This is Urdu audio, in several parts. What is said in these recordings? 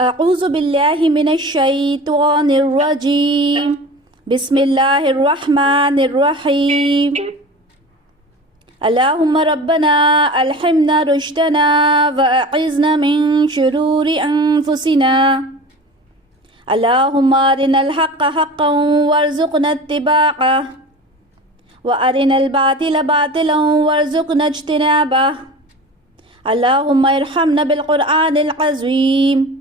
اعوذ باللہ من الشیطان الرجیم بسم اللہ الرحمن الرحیم اللہم ربنا الہمنا رشدنا واعذنا من شرور انفسنا اللہم ارنا الحق حقا وارزقنا اتباعہ وارنا الباطل باطلا وارزقنا اجتنابہ اللہم ارحمنا بالقرآن العظیم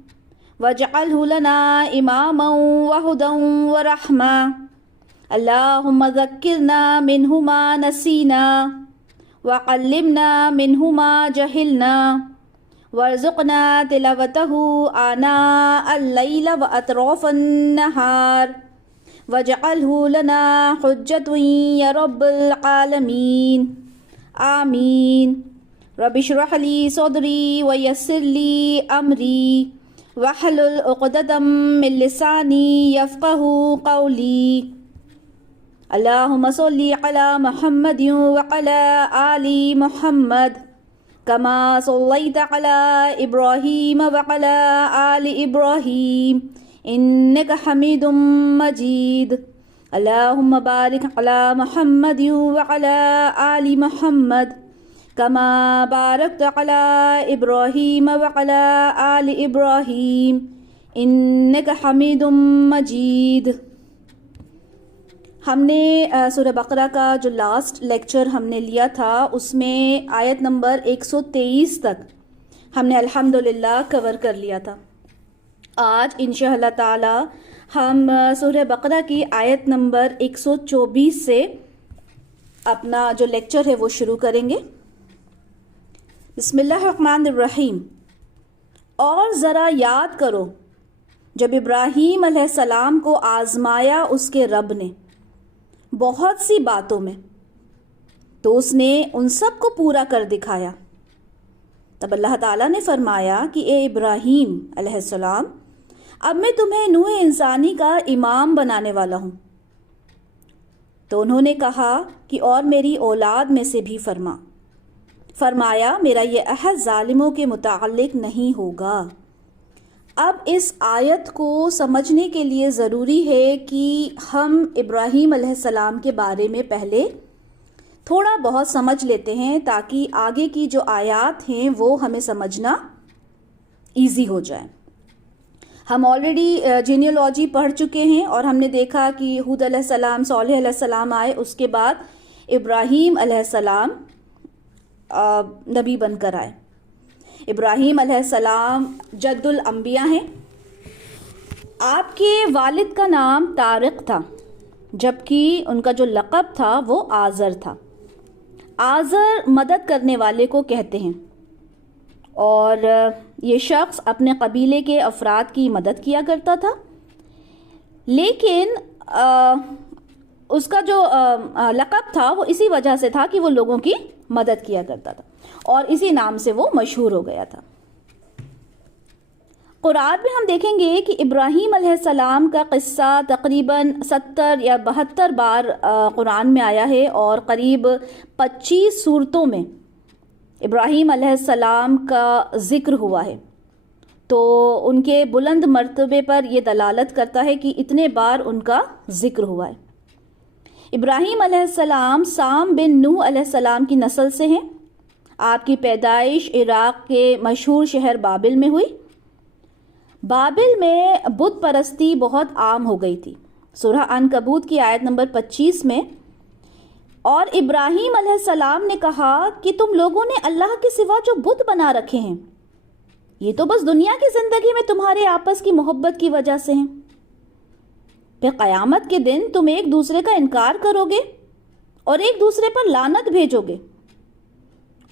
واجعلہ لنا اماما وہدا ورحمہ اللہم ذکرنا منہ ما نسینا وعلمنا منہ ما جہلنا وارزقنا تلاوتہ آناء اللیل واطراف النہار واجعلہ لنا حجۃ یا رب العالمین آمین۔ رب اشرح لی صدری ویسر لی امری واحلل عقدۃ من لسانی یفقہوا قولی۔ اللہم صلی علی محمد وعلی آل محمد کما صلیت علی ابراہیم وعلی آل ابراہیم انک حمید مجید۔ اللہم بارک علی محمد وعلی آل محمد کما بارکت علی ابراہیم وعلی آل ابراہیم انک حمید مجید۔ ہم نے سورہ بقرہ کا جو لاسٹ لیکچر ہم نے لیا تھا اس میں آیت نمبر 123 تک ہم نے الحمدللہ کور کر لیا تھا۔ آج انشاءاللہ تعالی ہم سورہ بقرہ کی آیت نمبر 124 سے اپنا جو لیکچر ہے وہ شروع کریں گے۔ بسم اللہ الرحمن الرحیم۔ اور ذرا یاد کرو جب ابراہیم علیہ السلام کو آزمایا اس کے رب نے بہت سی باتوں میں تو اس نے ان سب کو پورا کر دکھایا۔ تب اللہ تعالیٰ نے فرمایا کہ اے ابراہیم علیہ السلام، اب میں تمہیں نوح انسانی کا امام بنانے والا ہوں۔ تو انہوں نے کہا کہ اور میری اولاد میں سے بھی فرمایا میرا یہ عہد ظالموں کے متعلق نہیں ہوگا۔ اب اس آیت کو سمجھنے کے لیے ضروری ہے کہ ہم ابراہیم علیہ السلام کے بارے میں پہلے تھوڑا بہت سمجھ لیتے ہیں تاکہ آگے کی جو آیات ہیں وہ ہمیں سمجھنا ایزی ہو جائے۔ ہم آلریڈی جینیالوجی پڑھ چکے ہیں اور ہم نے دیکھا کہ ہود علیہ السلام، صالح علیہ السلام آئے، اس کے بعد ابراہیم علیہ السلام نبی بن کر آئے۔ ابراہیم علیہ السلام جد الانبیاء ہیں۔ آپ کے والد کا نام طارق تھا جبکہ ان کا جو لقب تھا وہ آزر تھا۔ آزر مدد کرنے والے کو کہتے ہیں، اور یہ شخص اپنے قبیلے کے افراد کی مدد کیا کرتا تھا، لیکن اس کا جو لقب تھا وہ اسی وجہ سے تھا کہ وہ لوگوں کی مدد کیا کرتا تھا اور اسی نام سے وہ مشہور ہو گیا تھا۔ قرآن میں ہم دیکھیں گے کہ ابراہیم علیہ السلام کا قصہ تقریباً 70 یا 72 بار قرآن میں آیا ہے، اور قریب 25 سورتوں میں ابراہیم علیہ السلام کا ذکر ہوا ہے۔ تو ان کے بلند مرتبے پر یہ دلالت کرتا ہے کہ اتنے بار ان کا ذکر ہوا ہے۔ ابراہیم علیہ السلام سام بن نوح علیہ السلام کی نسل سے ہیں۔ آپ کی پیدائش عراق کے مشہور شہر بابل میں ہوئی۔ بابل میں بت پرستی بہت عام ہو گئی تھی۔ سورہ عنکبوت کی آیت نمبر 25 میں، اور ابراہیم علیہ السلام نے کہا کہ تم لوگوں نے اللہ کے سوا جو بت بنا رکھے ہیں یہ تو بس دنیا کی زندگی میں تمہارے آپس کی محبت کی وجہ سے ہیں، پھر قیامت کے دن تم ایک دوسرے کا انکار کرو گے اور ایک دوسرے پر لعنت بھیجو گے،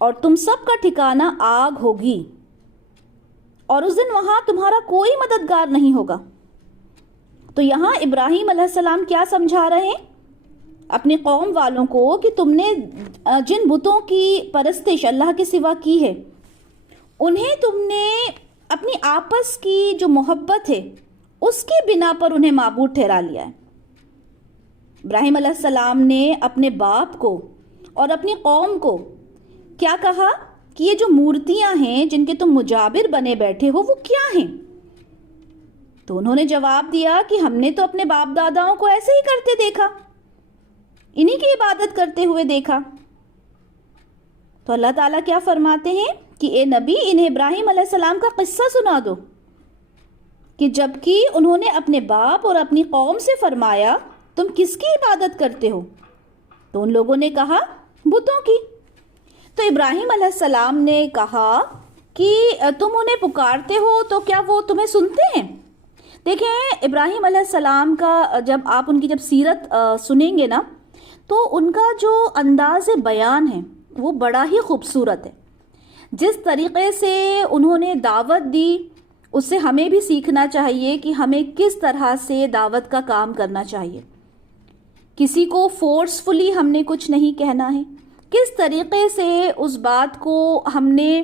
اور تم سب کا ٹھکانہ آگ ہوگی، اور اس دن وہاں تمہارا کوئی مددگار نہیں ہوگا۔ تو یہاں ابراہیم علیہ السلام کیا سمجھا رہے ہیں اپنی قوم والوں کو کہ تم نے جن بتوں کی پرستش اللہ کے سوا کی ہے انہیں تم نے اپنی آپس کی جو محبت ہے اس کی بنا پر انہیں معبود ٹھہرا لیا ہے۔ ابراہیم علیہ السلام نے اپنے باپ کو اور اپنی قوم کو کیا کہا کہ یہ جو مورتیاں ہیں جن کے تم مجابر بنے بیٹھے ہو وہ کیا ہیں؟ تو انہوں نے جواب دیا کہ ہم نے تو اپنے باپ داداؤں کو ایسے ہی کرتے دیکھا، انہی کی عبادت کرتے ہوئے دیکھا۔ تو اللہ تعالیٰ کیا فرماتے ہیں کہ اے نبی انہیں ابراہیم علیہ السلام کا قصہ سنا دو کہ جبکہ انہوں نے اپنے باپ اور اپنی قوم سے فرمایا تم کس کی عبادت کرتے ہو؟ تو ان لوگوں نے کہا بتوں کی۔ تو ابراہیم علیہ السلام نے کہا کہ تم انہیں پکارتے ہو تو کیا وہ تمہیں سنتے ہیں؟ دیکھیں ابراہیم علیہ السلام کا جب آپ ان کی سیرت سنیں گے نا تو ان کا جو انداز بیان ہے وہ بڑا ہی خوبصورت ہے۔ جس طریقے سے انہوں نے دعوت دی اس سے ہمیں بھی سیکھنا چاہیے کہ ہمیں کس طرح سے دعوت کا کام کرنا چاہیے۔ کسی کو فورسفلی ہم نے کچھ نہیں کہنا ہے، کس طریقے سے اس بات کو ہم نے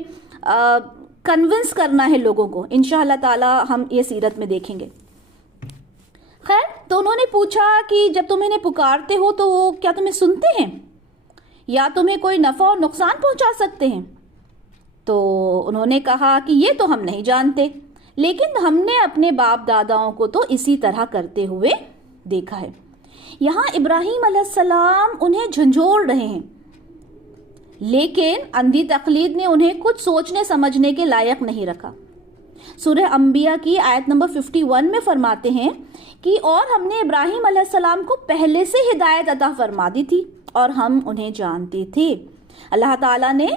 کنونس کرنا ہے لوگوں کو، انشاءاللہ تعالی ہم یہ سیرت میں دیکھیں گے۔ خیر، تو انہوں نے پوچھا کہ جب تم انہیں پکارتے ہو تو وہ کیا تمہیں سنتے ہیں یا تمہیں کوئی نفع اور نقصان پہنچا سکتے ہیں؟ تو انہوں نے کہا کہ یہ تو ہم نہیں جانتے، لیکن ہم نے اپنے باپ داداؤں کو تو اسی طرح کرتے ہوئے دیکھا ہے۔ یہاں ابراہیم علیہ السلام انہیں جھنجھوڑ رہے ہیں، لیکن اندھی تقلید نے انہیں کچھ سوچنے سمجھنے کے لائق نہیں رکھا۔ سورہ انبیاء کی آیت نمبر 51 میں فرماتے ہیں کہ اور ہم نے ابراہیم علیہ السلام کو پہلے سے ہدایت عطا فرما دی تھی اور ہم انہیں جانتے تھے۔ اللہ تعالیٰ نے،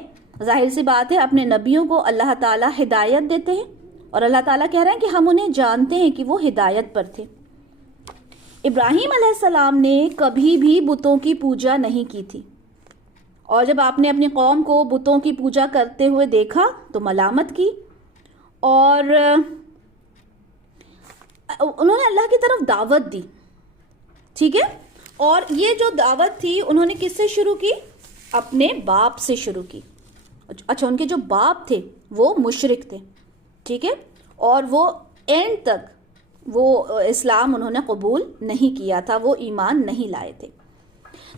ظاہر سی بات ہے، اپنے نبیوں کو اللہ تعالیٰ ہدایت دیتے ہیں اور اللہ تعالیٰ کہہ رہے ہیں کہ ہم انہیں جانتے ہیں کہ وہ ہدایت پر تھے۔ ابراہیم علیہ السلام نے کبھی بھی بتوں کی پوجا نہیں کی تھی، اور جب آپ نے اپنی قوم کو بتوں کی پوجا کرتے ہوئے دیکھا تو ملامت کی، اور انہوں نے اللہ کی طرف دعوت دی، ٹھیک ہے؟ اور یہ جو دعوت تھی انہوں نے کس سے شروع کی؟ اپنے باپ سے شروع کی۔ اچھا، ان کے جو باپ تھے وہ مشرک تھے، ٹھیک ہے، اور وہ اینڈ تک وہ اسلام انہوں نے قبول نہیں کیا تھا، وہ ایمان نہیں لائے تھے۔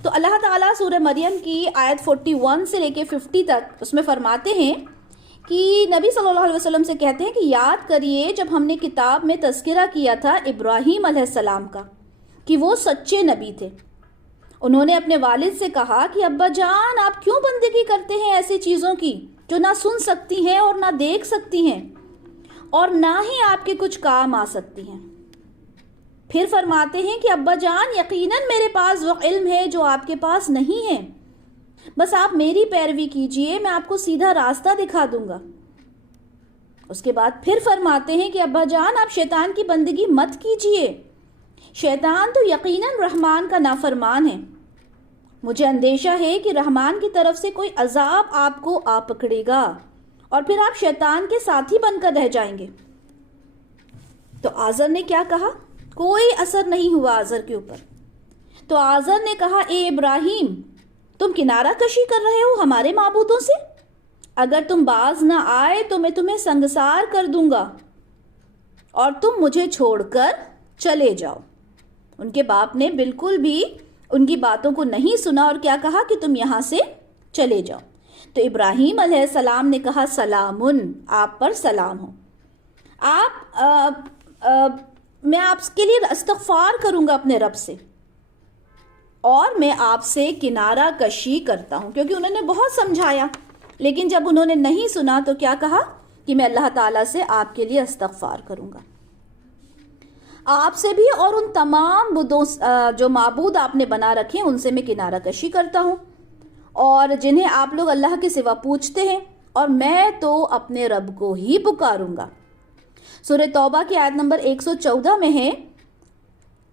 تو اللہ تعالیٰ سورہ مریم کی آیت 41 سے لے کے 50 تک اس میں فرماتے ہیں کہ نبی صلی اللہ علیہ وسلم سے کہتے ہیں کہ یاد کریے جب ہم نے کتاب میں تذکرہ کیا تھا ابراہیم علیہ السلام کا کہ وہ سچے نبی تھے۔ انہوں نے اپنے والد سے کہا کہ ابا جان آپ کیوں بندگی کرتے ہیں ایسی چیزوں کی جو نہ سن سکتی ہیں اور نہ دیکھ سکتی ہیں اور نہ ہی آپ کے کچھ کام آ سکتی ہیں۔ پھر فرماتے ہیں کہ ابا جان یقیناً میرے پاس وہ علم ہے جو آپ کے پاس نہیں ہے، بس آپ میری پیروی کیجئے، میں آپ کو سیدھا راستہ دکھا دوں گا۔ اس کے بعد پھر فرماتے ہیں کہ ابا جان آپ شیطان کی بندگی مت کیجئے، شیطان تو یقیناً رحمان کا نافرمان ہے، مجھے اندیشہ ہے کہ رحمان کی طرف سے کوئی عذاب آپ کو آ پکڑے گا اور پھر آپ شیطان کے ساتھی بن کر رہ جائیں گے۔ تو آزر نے کیا کہا؟ کوئی اثر نہیں ہوا آزر کے اوپر۔ تو آزر نے کہا اے ابراہیم تم کنارہ کشی کر رہے ہو ہمارے معبودوں سے، اگر تم باز نہ آئے تو میں تمہیں سنگسار کر دوں گا اور تم مجھے چھوڑ کر چلے جاؤ۔ ان کے باپ نے بالکل بھی ان کی باتوں کو نہیں سنا اور کیا کہا کہ تم یہاں سے چلے جاؤ۔ تو ابراہیم علیہ السلام نے کہا سلامن، آپ پر سلام ہو، میں آپ کے لیے استغفار کروں گا اپنے رب سے، اور میں آپ سے کنارہ کشی کرتا ہوں، کیونکہ انہوں نے بہت سمجھایا لیکن جب انہوں نے نہیں سنا تو کیا کہا کہ میں اللہ تعالیٰ سے آپ کے لیے استغفار کروں گا، آپ سے بھی اور ان تمام بدوں جو معبود آپ نے بنا رکھے ان سے میں کنارہ کشی کرتا ہوں، اور جنہیں آپ لوگ اللہ کے سوا پوچھتے ہیں، اور میں تو اپنے رب کو ہی پکاروں گا۔ سورہ توبہ کی آیت نمبر 114 میں ہے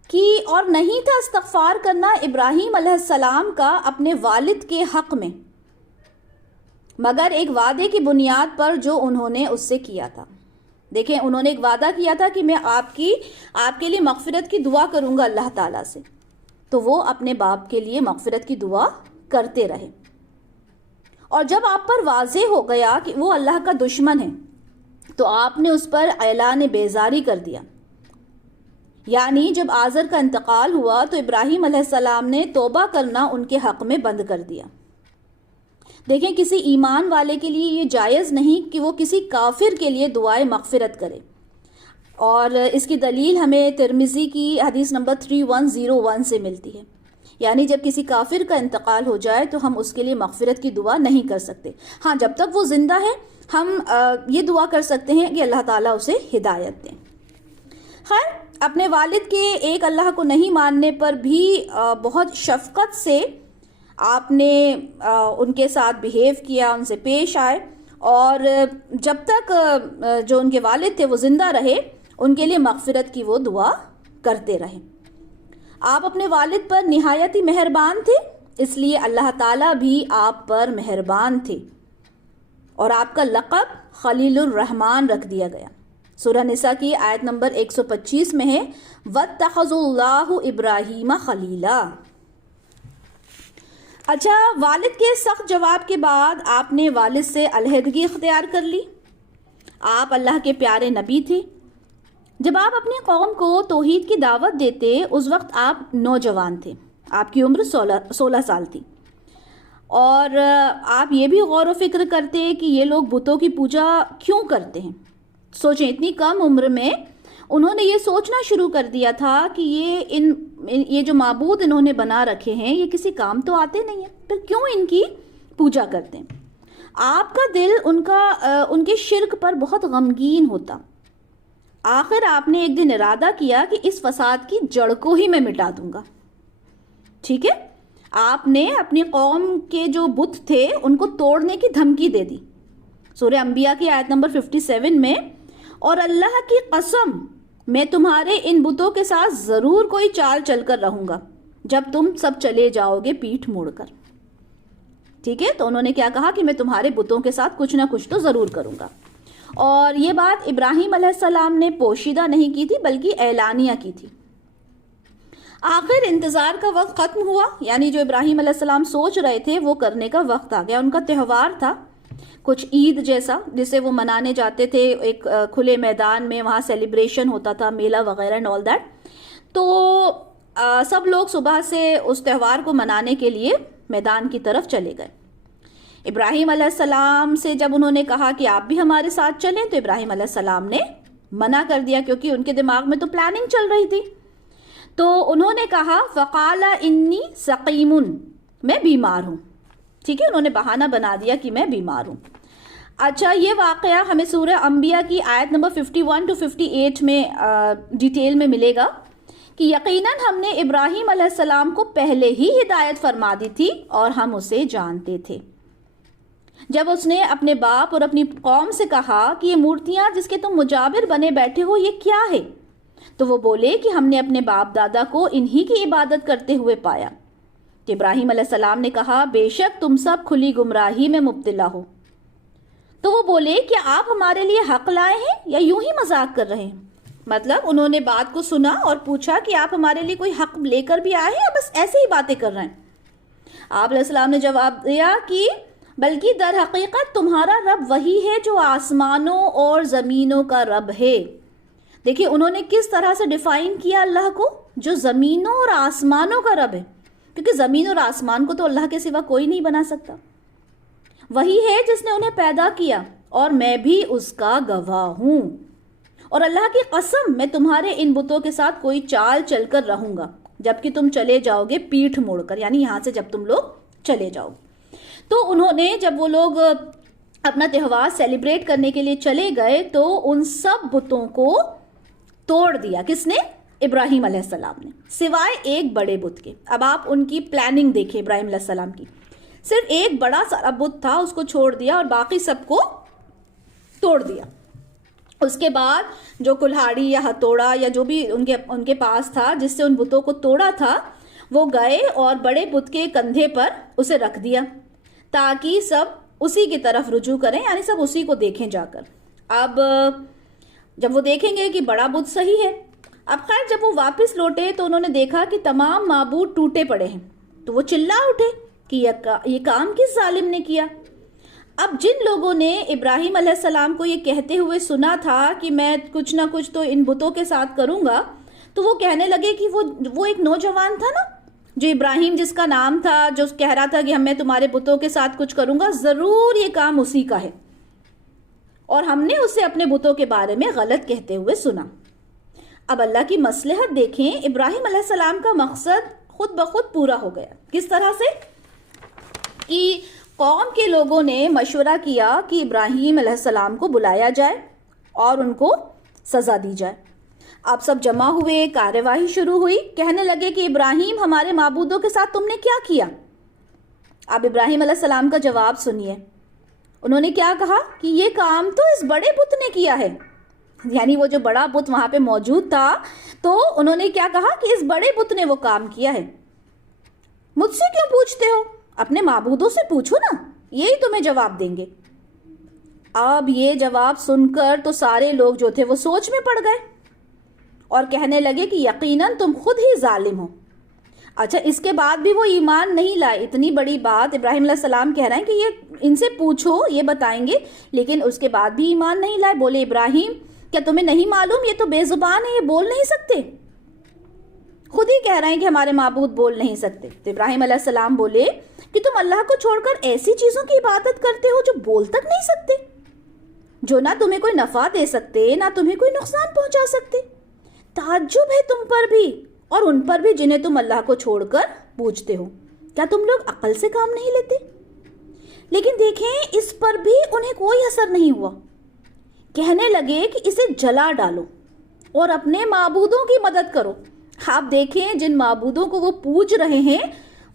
کہ اور نہیں تھا استغفار کرنا ابراہیم علیہ السلام کا اپنے والد کے حق میں مگر ایک وعدے کی بنیاد پر جو انہوں نے اس سے کیا تھا۔ دیکھیں انہوں نے ایک وعدہ کیا تھا کہ میں آپ کے لیے مغفرت کی دعا کروں گا اللہ تعالیٰ سے، تو وہ اپنے باپ کے لیے مغفرت کی دعا کرتے رہے، اور جب آپ پر واضح ہو گیا کہ وہ اللہ کا دشمن ہے تو آپ نے اس پر اعلان بیزاری کر دیا، یعنی جب آزر کا انتقال ہوا تو ابراہیم علیہ السلام نے توبہ کرنا ان کے حق میں بند کر دیا۔ دیکھیں کسی ایمان والے کے لیے یہ جائز نہیں کہ وہ کسی کافر کے لیے دعائے مغفرت کرے، اور اس کی دلیل ہمیں ترمذی کی حدیث نمبر 3101 سے ملتی ہے، یعنی جب کسی کافر کا انتقال ہو جائے تو ہم اس کے لیے مغفرت کی دعا نہیں کر سکتے. ہاں، جب تک وہ زندہ ہے ہم یہ دعا کر سکتے ہیں کہ اللہ تعالیٰ اسے ہدایت دیں. خیر، اپنے والد کے ایک اللہ کو نہیں ماننے پر بھی بہت شفقت سے آپ نے ان کے ساتھ بیہیو کیا، ان سے پیش آئے، اور جب تک جو ان کے والد تھے وہ زندہ رہے ان کے لیے مغفرت کی وہ دعا کرتے رہے. آپ اپنے والد پر نہایت ہی مہربان تھے، اس لیے اللہ تعالیٰ بھی آپ پر مہربان تھے اور آپ کا لقب خلیل الرحمن رکھ دیا گیا. سورہ نساء کی آیت نمبر 125 میں ہے وَاتَّخَذُوا اللَّهُ إِبْرَاهِيمَ خَلِيلًا. اچھا، والد کے سخت جواب کے بعد آپ نے والد سے علیحدگی اختیار کر لی. آپ اللہ کے پیارے نبی تھے. جب آپ اپنی قوم کو توحید کی دعوت دیتے اس وقت آپ نوجوان تھے، آپ کی عمر 16 سال تھی، اور آپ یہ بھی غور و فکر کرتے کہ یہ لوگ بتوں کی پوجا کیوں کرتے ہیں. سوچیں، اتنی کم عمر میں انہوں نے یہ سوچنا شروع کر دیا تھا کہ یہ جو معبود انہوں نے بنا رکھے ہیں یہ کسی کام تو آتے نہیں ہیں، پھر کیوں ان کی پوجا کرتے ہیں. آپ کا دل ان کے شرک پر بہت غمگین ہوتا. آخر آپ نے ایک دن ارادہ کیا کہ اس فساد کی جڑ کو ہی میں مٹا دوں گا. ٹھیک ہے، آپ نے اپنی قوم کے جو بت تھے ان کو توڑنے کی دھمکی دے دی. سورہ انبیاء کی آیت نمبر 57 میں، اور اللہ کی قسم میں تمہارے ان بتوں کے ساتھ ضرور کوئی چال چل کر رہوں گا جب تم سب چلے جاؤ گے پیٹھ موڑ کر. ٹھیک ہے، تو انہوں نے کیا کہا کہ میں تمہارے بتوں کے ساتھ کچھ نہ کچھ تو ضرور کروں گا. اور یہ بات ابراہیم علیہ السلام نے پوشیدہ نہیں کی تھی بلکہ اعلانیہ کی تھی. آخر انتظار کا وقت ختم ہوا، یعنی جو ابراہیم علیہ السلام سوچ رہے تھے وہ کرنے کا وقت آ گیا. ان کا تہوار تھا کچھ عید جیسا جسے وہ منانے جاتے تھے ایک کھلے میدان میں، وہاں سیلیبریشن ہوتا تھا، میلہ وغیرہ اینڈ آل دیٹ. تو سب لوگ صبح سے اس تہوار کو منانے کے لیے میدان کی طرف چلے گئے. ابراہیم علیہ السلام سے جب انہوں نے کہا کہ آپ بھی ہمارے ساتھ چلیں تو ابراہیم علیہ السلام نے منع کر دیا، کیونکہ ان کے دماغ میں تو پلاننگ چل رہی تھی. تو انہوں نے کہا فقال انی سقیم، میں بیمار ہوں. ٹھیک ہے، انہوں نے بہانہ بنا دیا کہ میں بیمار ہوں. اچھا، یہ واقعہ ہمیں سورہ انبیاء کی آیت نمبر 51 to 58 میں ڈیٹیل میں ملے گا کہ یقیناً ہم نے ابراہیم علیہ السلام کو پہلے ہی ہدایت فرما دی تھی اور ہم اسے جانتے تھے. جب اس نے اپنے باپ اور اپنی قوم سے کہا کہ یہ مورتیاں جس کے تم مجابر بنے بیٹھے ہو یہ کیا ہے، تو وہ بولے کہ ہم نے اپنے باپ دادا کو انہی کی عبادت کرتے ہوئے پایا. کہ ابراہیم علیہ السلام نے کہا بے شک تم سب کھلی گمراہی میں مبتلا ہو. تو وہ بولے کہ آپ ہمارے لیے حق لائے ہیں یا یوں ہی مذاق کر رہے ہیں. مطلب انہوں نے بات کو سنا اور پوچھا کہ آپ ہمارے لیے کوئی حق لے کر بھی آئے ہیں یا بس ایسے ہی باتیں کر رہے ہیں. آپ علیہ السلام نے جواب دیا کہ بلکہ در حقیقت تمہارا رب وہی ہے جو آسمانوں اور زمینوں کا رب ہے. دیکھیے انہوں نے کس طرح سے ڈیفائن کیا اللہ کو، جو زمینوں اور آسمانوں کا رب ہے، کیونکہ زمین اور آسمان کو تو اللہ کے سوا کوئی نہیں بنا سکتا. وہی ہے جس نے انہیں پیدا کیا اور میں بھی اس کا گواہ ہوں. اور اللہ کی قسم میں تمہارے ان بتوں کے ساتھ کوئی چال چل کر رہوں گا جبکہ تم چلے جاؤ گے پیٹھ موڑ کر، یعنی یہاں سے جب تم لوگ چلے جاؤ. تو انہوں نے جب وہ لوگ اپنا تہوار سیلیبریٹ کرنے کے لیے چلے گئے تو ان سب بتوں کو توڑ دیا. کس نے؟ ابراہیم علیہ السلام نے، سوائے ایک بڑے بت کے. اب آپ ان کی پلاننگ دیکھیں ابراہیم علیہ السلام کی. صرف ایک بڑا سارا بت تھا، اس کو چھوڑ دیا اور باقی سب کو توڑ دیا. اس کے بعد جو کلہاڑی یا ہتھوڑا یا جو بھی ان کے پاس تھا جس سے ان بتوں کو توڑا تھا، وہ گئے اور بڑے بت کے کندھے پر اسے رکھ دیا تاکہ سب اسی کی طرف رجوع کریں، یعنی سب اسی کو دیکھیں جا کر. اب جب وہ دیکھیں گے کہ بڑا بت صحیح ہے. اب خیر جب وہ واپس لوٹے تو انہوں نے دیکھا کہ تمام معبود ٹوٹے پڑے ہیں. تو وہ چلا اٹھے کہ یہ کام کس ظالم نے کیا. اب جن لوگوں نے ابراہیم علیہ السلام کو یہ کہتے ہوئے سنا تھا کہ میں کچھ نہ کچھ تو ان بتوں کے ساتھ کروں گا، تو وہ کہنے لگے کہ وہ ایک نوجوان تھا نا جو ابراہیم جس کا نام تھا، جو کہہ رہا تھا کہ میں تمہارے بتوں کے ساتھ کچھ کروں گا، ضرور یہ کام اسی کا ہے، اور ہم نے اسے اپنے بتوں کے بارے میں غلط کہتے ہوئے سنا. اب اللہ کی مصلحت دیکھیں، ابراہیم علیہ السلام کا مقصد خود بخود پورا ہو گیا. کس طرح سے کہ قوم کے لوگوں نے مشورہ کیا کہ ابراہیم علیہ السلام کو بلایا جائے اور ان کو سزا دی جائے. اب سب جمع ہوئے، کارروائی شروع ہوئی. کہنے لگے کہ ابراہیم ہمارے معبودوں کے ساتھ تم نے کیا کیا؟ اب ابراہیم علیہ السلام کا جواب سنیے. انہوں نے کیا کہا کہ یہ کام تو اس بڑے بت نے کیا ہے. یعنی وہ جو بڑا بت وہاں پہ موجود تھا، تو انہوں نے کیا کہا کہ اس بڑے بت نے وہ کام کیا ہے. مجھ سے کیوں پوچھتے ہو؟ اپنے معبودوں سے پوچھو نا، یہی تمہیں جواب دیں گے. اب یہ جواب سن کر تو سارے لوگ جو تھے وہ سوچ میں پڑ گئے اور کہنے لگے کہ یقیناً تم خود ہی ظالم ہو. اچھا، اس کے بعد بھی وہ ایمان نہیں لائے. اتنی بڑی بات ابراہیم علیہ السلام کہہ رہے ہیں کہ یہ ان سے پوچھو، یہ بتائیں گے، لیکن اس کے بعد بھی ایمان نہیں لائے. بولے ابراہیم کیا تمہیں نہیں معلوم یہ تو بے زبان ہے، یہ بول نہیں سکتے. خود ہی کہہ رہے ہیں کہ ہمارے معبود بول نہیں سکتے. تو ابراہیم علیہ السلام بولے کہ تم اللہ کو چھوڑ کر ایسی چیزوں کی عبادت کرتے ہو جو بول تک نہیں سکتے، جو نہ تمہیں کوئی نفع دے سکتے نہ تمہیں کوئی نقصان پہنچا سکتے. تعجب ہے تم پر بھی اور ان پر بھی جنہیں تم اللہ کو چھوڑ کر پوجتے ہو. کیا تم لوگ عقل سے کام نہیں لیتے؟ لیکن دیکھیں اس پر بھی انہیں کوئی اثر نہیں ہوا. کہنے لگے کہ اسے جلا ڈالو اور اپنے معبودوں کی مدد کرو. آپ دیکھیں جن معبودوں کو وہ پوج رہے ہیں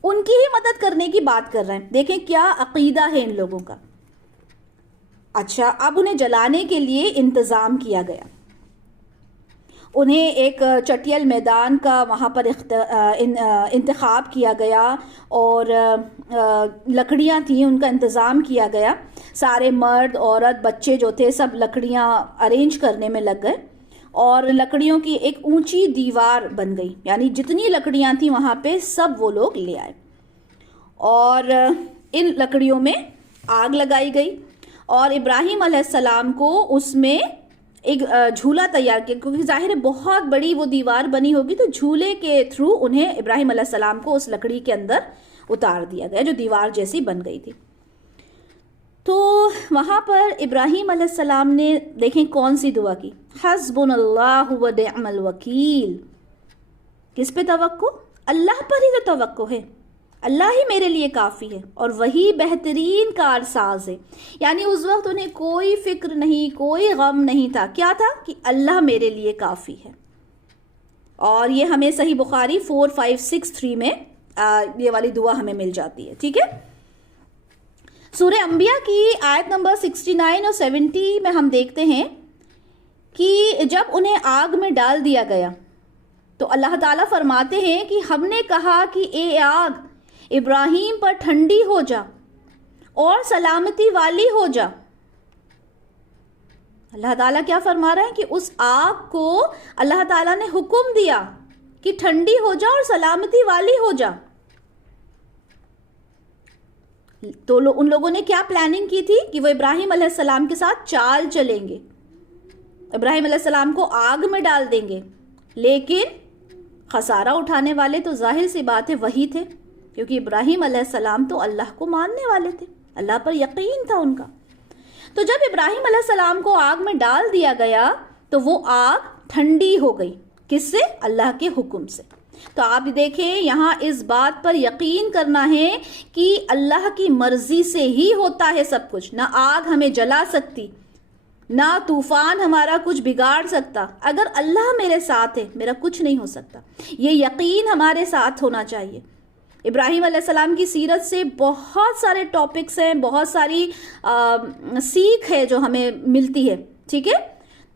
ان کی ہی مدد کرنے کی بات کر رہے ہیں. دیکھیں کیا عقیدہ ہے ان لوگوں کا. اچھا، اب انہیں جلانے کے لیے انتظام کیا گیا. انہیں ایک چٹیل میدان کا وہاں پر انتخاب کیا گیا اور لکڑیاں تھیں، ان کا انتظام کیا گیا. سارے مرد عورت بچے جو تھے سب لکڑیاں ارینج کرنے میں لگ گئے اور لکڑیوں کی ایک اونچی دیوار بن گئی. یعنی جتنی لکڑیاں تھیں وہاں پہ سب وہ لوگ لے آئے اور ان لکڑیوں میں آگ لگائی گئی اور ابراہیم علیہ السلام کو اس میں ایک جھولا تیار کیا، کیونکہ ظاہر ہے بہت بڑی وہ دیوار بنی ہوگی، تو جھولے کے تھرو انہیں ابراہیم علیہ السلام کو اس لکڑی کے اندر اتار دیا گیا جو دیوار جیسی بن گئی تھی. تو وہاں پر ابراہیم علیہ السلام نے دیکھیں کون سی دعا کی، حسبنا اللہ و نعم الوکیل. کس پہ توقع؟ اللہ پر ہی تو توقع ہے. اللہ ہی میرے لیے کافی ہے اور وہی بہترین کارساز ہے. یعنی اس وقت انہیں کوئی فکر نہیں، کوئی غم نہیں تھا. کیا تھا؟ کہ اللہ میرے لیے کافی ہے. اور یہ ہمیں صحیح بخاری 4563 میں یہ والی دعا ہمیں مل جاتی ہے. ٹھیک ہے، سورہ انبیاء کی آیت نمبر 69 اور 70 میں ہم دیکھتے ہیں کہ جب انہیں آگ میں ڈال دیا گیا تو اللہ تعالیٰ فرماتے ہیں کہ ہم نے کہا کہ اے آگ ابراہیم پر ٹھنڈی ہو جا اور سلامتی والی ہو جا. اللہ تعالیٰ کیا فرما رہے ہیں کہ اس آگ کو اللہ تعالیٰ نے حکم دیا کہ ٹھنڈی ہو جا اور سلامتی والی ہو جا. تو ان لوگوں نے کیا پلاننگ کی تھی کہ وہ ابراہیم علیہ السلام کے ساتھ چال چلیں گے، ابراہیم علیہ السلام کو آگ میں ڈال دیں گے. لیکن خسارہ اٹھانے والے تو ظاہر سی بات ہے وہی تھے، کیونکہ ابراہیم علیہ السلام تو اللہ کو ماننے والے تھے، اللہ پر یقین تھا ان کا. تو جب ابراہیم علیہ السلام کو آگ میں ڈال دیا گیا تو وہ آگ ٹھنڈی ہو گئی. کس سے؟ اللہ کے حکم سے. تو آپ دیکھیں یہاں اس بات پر یقین کرنا ہے کہ اللہ کی مرضی سے ہی ہوتا ہے سب کچھ. نہ آگ ہمیں جلا سکتی، نہ طوفان ہمارا کچھ بگاڑ سکتا. اگر اللہ میرے ساتھ ہے میرا کچھ نہیں ہو سکتا. یہ یقین ہمارے ساتھ ہونا چاہیے. ابراہیم علیہ السلام کی سیرت سے بہت سارے ٹاپکس ہیں، بہت ساری سیکھ ہے جو ہمیں ملتی ہے. ٹھیک ہے،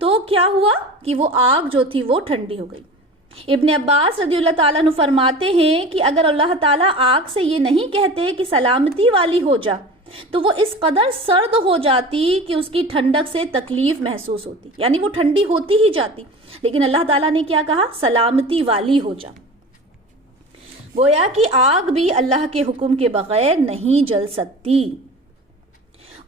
تو کیا ہوا کہ وہ آگ جو تھی وہ ٹھنڈی ہو گئی. ابن عباس رضی اللہ تعالیٰ عنہ فرماتے ہیں کہ اگر اللہ تعالیٰ آگ سے یہ نہیں کہتے کہ سلامتی والی ہو جا تو وہ اس قدر سرد ہو جاتی کہ اس کی ٹھنڈک سے تکلیف محسوس ہوتی، یعنی وہ ٹھنڈی ہوتی ہی جاتی. لیکن اللہ تعالیٰ نے کیا کہا؟ سلامتی والی ہو جا. گویا کہ آگ بھی اللہ کے حکم کے بغیر نہیں جل سکتی.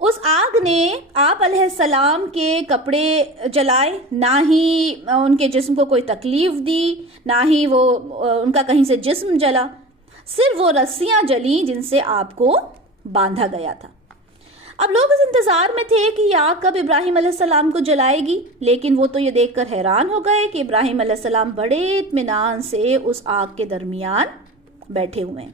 اس آگ نے آپ علیہ السلام کے کپڑے جلائے، نہ ہی ان کے جسم کو کوئی تکلیف دی، نہ ہی وہ ان کا کہیں سے جسم جلا. صرف وہ رسیاں جلیں جن سے آپ کو باندھا گیا تھا. اب لوگ اس انتظار میں تھے کہ یہ آگ کب ابراہیم علیہ السلام کو جلائے گی، لیکن وہ تو یہ دیکھ کر حیران ہو گئے کہ ابراہیم علیہ السلام بڑے اطمینان سے اس آگ کے درمیان بیٹھے ہوئے ہیں۔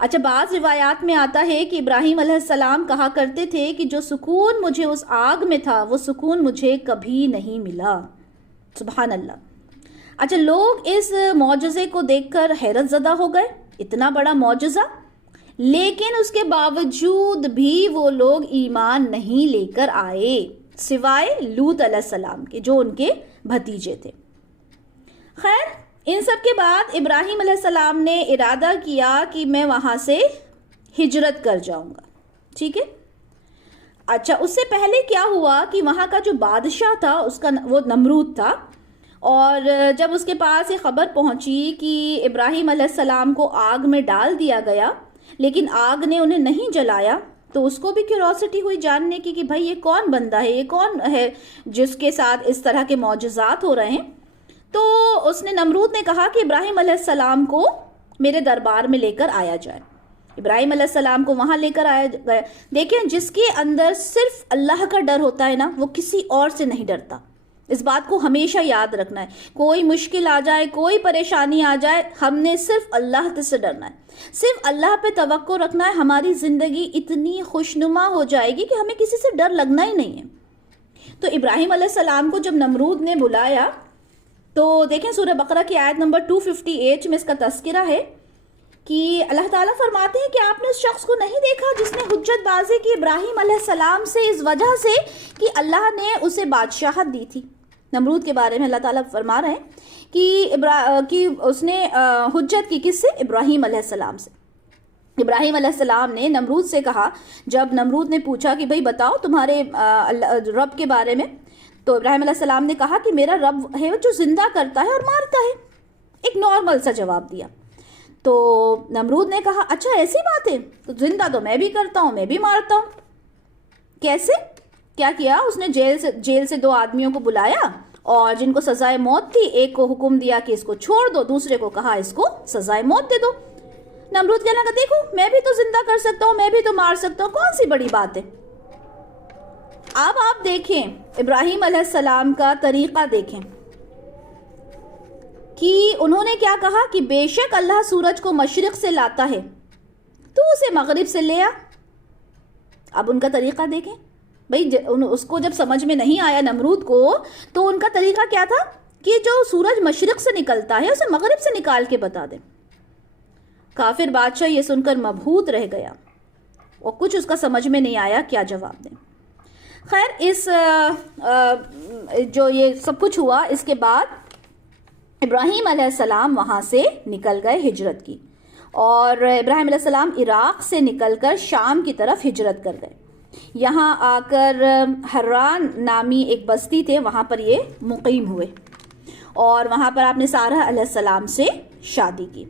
اچھا، بعض روایات میں آتا ہے کہ ابراہیم علیہ السلام کہا کرتے تھے کہ جو سکون مجھے اس آگ میں تھا وہ سکون مجھے کبھی نہیں ملا۔ سبحان اللہ۔ اچھا، لوگ اس معجزے کو دیکھ کر حیرت زدہ ہو گئے، اتنا بڑا معجزہ، لیکن اس کے باوجود بھی وہ لوگ ایمان نہیں لے کر آئے، سوائے لوط علیہ السلام کے جو ان کے بھتیجے تھے۔ خیر، ان سب کے بعد ابراہیم علیہ السلام نے ارادہ کیا کہ میں وہاں سے ہجرت کر جاؤں گا، ٹھیک ہے۔ اچھا، اس سے پہلے کیا ہوا کہ وہاں کا جو بادشاہ تھا اس کا وہ نمرود تھا، اور جب اس کے پاس یہ خبر پہنچی کہ ابراہیم علیہ السلام کو آگ میں ڈال دیا گیا لیکن آگ نے انہیں نہیں جلایا، تو اس کو بھی کیوریوسٹی ہوئی جاننے کی کہ بھائی یہ کون بندہ ہے، یہ کون ہے جس کے ساتھ اس طرح کے معجزات ہو رہے ہیں۔ تو اس نے نمرود نے کہا کہ ابراہیم علیہ السلام کو میرے دربار میں لے کر آیا جائے۔ ابراہیم علیہ السلام کو وہاں لے کر آیا گیا۔ دیکھیں، جس کے اندر صرف اللہ کا ڈر ہوتا ہے نا، وہ کسی اور سے نہیں ڈرتا۔ اس بات کو ہمیشہ یاد رکھنا ہے، کوئی مشکل آ جائے، کوئی پریشانی آ جائے، ہم نے صرف اللہ سے ڈرنا ہے، صرف اللہ پہ توقع رکھنا ہے، ہماری زندگی اتنی خوشنما ہو جائے گی کہ ہمیں کسی سے ڈر لگنا ہی نہیں ہے۔ تو ابراہیم علیہ السلام کو جب نمرود نے بلایا تو دیکھیں سورہ بقرہ کی آیت نمبر 258 میں اس کا تذکرہ ہے کہ اللہ تعالیٰ فرماتے ہیں کہ آپ نے اس شخص کو نہیں دیکھا جس نے حجت بازی کی ابراہیم علیہ السلام سے، اس وجہ سے کہ اللہ نے اسے بادشاہت دی تھی۔ نمرود کے بارے میں اللہ تعالیٰ فرما رہے ہیں کہ اس نے حجت کی کس سے؟ ابراہیم علیہ السلام سے۔ ابراہیم علیہ السلام نے نمرود سے کہا، جب نمرود نے پوچھا کہ بھئی بتاؤ تمہارے رب کے بارے میں، تو ابراہیم علیہ السلام نے کہا کہ میرا رب ہے جو زندہ کرتا ہے اور مارتا ہے، ایک نارمل سا جواب دیا۔ تو نمرود نے کہا اچھا ایسی بات ہے، تو زندہ تو میں بھی کرتا ہوں، میں بھی مارتا ہوں، کیسے؟ کیا کیا اس نے؟ جیل سے 2 آدمیوں کو بلایا اور جن کو سزائے موت تھی، ایک کو حکم دیا کہ اس کو چھوڑ دو، دوسرے کو کہا اس کو سزائے موت دے دو۔ نمرود کہنے لگا دیکھو میں بھی تو زندہ کر سکتا ہوں، میں بھی تو مار سکتا ہوں، کون سی بڑی بات ہے۔ اب آپ دیکھیں ابراہیم علیہ السلام کا طریقہ دیکھیں کہ انہوں نے کیا کہا کہ بے شک اللہ سورج کو مشرق سے لاتا ہے تو اسے مغرب سے لے آ۔ اب ان کا طریقہ دیکھیں بھئی، اس کو جب سمجھ میں نہیں آیا نمرود کو، تو ان کا طریقہ کیا تھا کہ جو سورج مشرق سے نکلتا ہے اسے مغرب سے نکال کے بتا دیں۔ کافر بادشاہ یہ سن کر مبہوت رہ گیا اور کچھ اس کا سمجھ میں نہیں آیا کیا جواب دیں۔ خیر، اس جو یہ سب کچھ ہوا، اس کے بعد ابراہیم علیہ السلام وہاں سے نکل گئے ہجرت کی، اور ابراہیم علیہ السلام عراق سے نکل کر شام کی طرف ہجرت کر گئے۔ یہاں آ کر حران نامی ایک بستی تھے، وہاں پر یہ مقیم ہوئے، اور وہاں پر آپ نے سارہ علیہ السلام سے شادی کی۔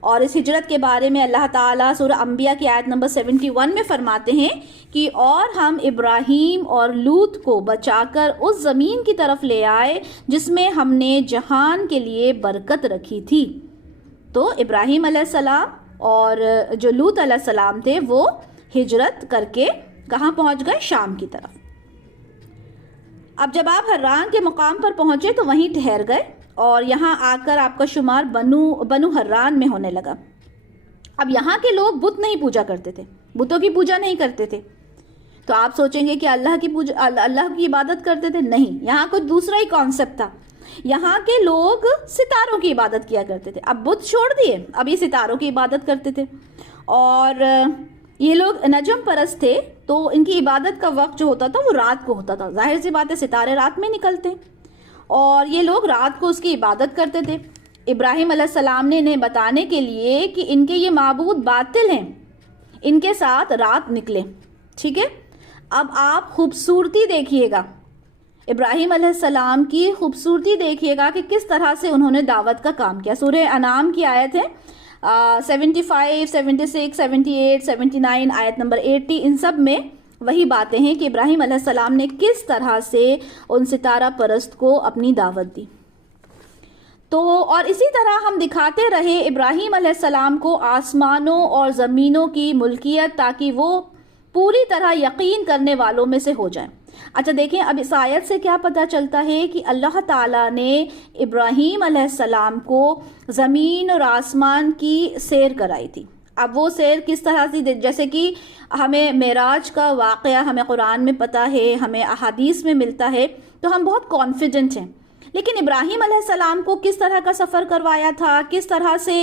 اور اس ہجرت کے بارے میں اللہ تعالیٰ سورہ انبیاء کی آیت نمبر 71 میں فرماتے ہیں کہ اور ہم ابراہیم اور لوط کو بچا کر اس زمین کی طرف لے آئے جس میں ہم نے جہان کے لیے برکت رکھی تھی۔ تو ابراہیم علیہ السلام اور جو لوط علیہ السلام تھے وہ ہجرت کر کے کہاں پہنچ گئے؟ شام کی طرف۔ اب جب آپ حران کے مقام پر پہنچے تو وہیں ٹھہر گئے، اور یہاں آ کر آپ کا شمار بنو حران میں ہونے لگا۔ اب یہاں کے لوگ بت نہیں پوجا کرتے تھے، بتوں کی پوجا نہیں کرتے تھے۔ تو آپ سوچیں گے کہ اللہ کی عبادت کرتے تھے؟ نہیں، یہاں کچھ دوسرا ہی کانسیپٹ تھا۔ یہاں کے لوگ ستاروں کی عبادت کیا کرتے تھے۔ اب بت چھوڑ دیے، اب یہ ستاروں کی عبادت کرتے تھے، اور یہ لوگ نجم پرست تھے، تو ان کی عبادت کا وقت جو ہوتا تھا وہ رات کو ہوتا تھا۔ ظاہر سی بات ہے، ستارے رات میں نکلتے ہیں، اور یہ لوگ رات کو اس کی عبادت کرتے تھے۔ ابراہیم علیہ السلام نے انہیں بتانے کے لیے کہ ان کے یہ معبود باطل ہیں، ان کے ساتھ رات نکلے، ٹھیک ہے۔ اب آپ خوبصورتی دیکھیے گا، ابراہیم علیہ السلام کی خوبصورتی دیکھیے گا کہ کس طرح سے انہوں نے دعوت کا کام کیا۔ سورہ انعام کی آیت ہے 75, 76, 78, 79، آیت نمبر 80، ان سب میں وہی باتیں ہیں کہ ابراہیم علیہ السلام نے کس طرح سے ان ستارہ پرست کو اپنی دعوت دی۔ تو اور اسی طرح ہم دکھاتے رہے ابراہیم علیہ السلام کو آسمانوں اور زمینوں کی ملکیت، تاکہ وہ پوری طرح یقین کرنے والوں میں سے ہو جائیں۔ اچھا دیکھیں، اب اس آیت سے کیا پتہ چلتا ہے کہ اللہ تعالیٰ نے ابراہیم علیہ السلام کو زمین اور آسمان کی سیر کرائی تھی۔ اب وہ سیر کس طرح سے، جیسے کہ ہمیں معراج کا واقعہ ہمیں قرآن میں پتہ ہے، ہمیں احادیث میں ملتا ہے، تو ہم بہت کانفیڈنٹ ہیں، لیکن ابراہیم علیہ السلام کو کس طرح کا سفر کروایا تھا، کس طرح سے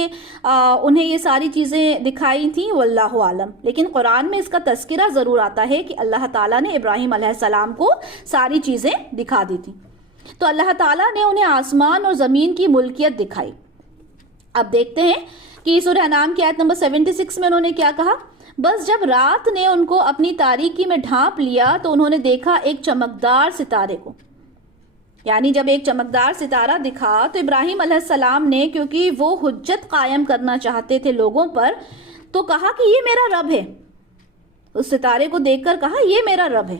انہیں یہ ساری چیزیں دکھائی تھیں، واللہ عالم۔ لیکن قرآن میں اس کا تذکرہ ضرور آتا ہے کہ اللہ تعالیٰ نے ابراہیم علیہ السلام کو ساری چیزیں دکھا دی تھیں۔ تو اللہ تعالیٰ نے انہیں آسمان اور زمین کی ملکیت دکھائی۔ اب دیکھتے ہیں کہ سورہ انعام کی آیت نمبر 76 میں انہوں نے کیا کہا، بس جب رات نے ان کو اپنی تاریکی میں ڈھانپ لیا تو انہوں نے دیکھا ایک چمکدار ستارے کو، یعنی جب ایک چمکدار ستارہ دکھا تو ابراہیم علیہ السلام نے، کیونکہ وہ حجت قائم کرنا چاہتے تھے لوگوں پر، تو کہا کہ یہ میرا رب ہے۔ اس ستارے کو دیکھ کر کہا یہ میرا رب ہے۔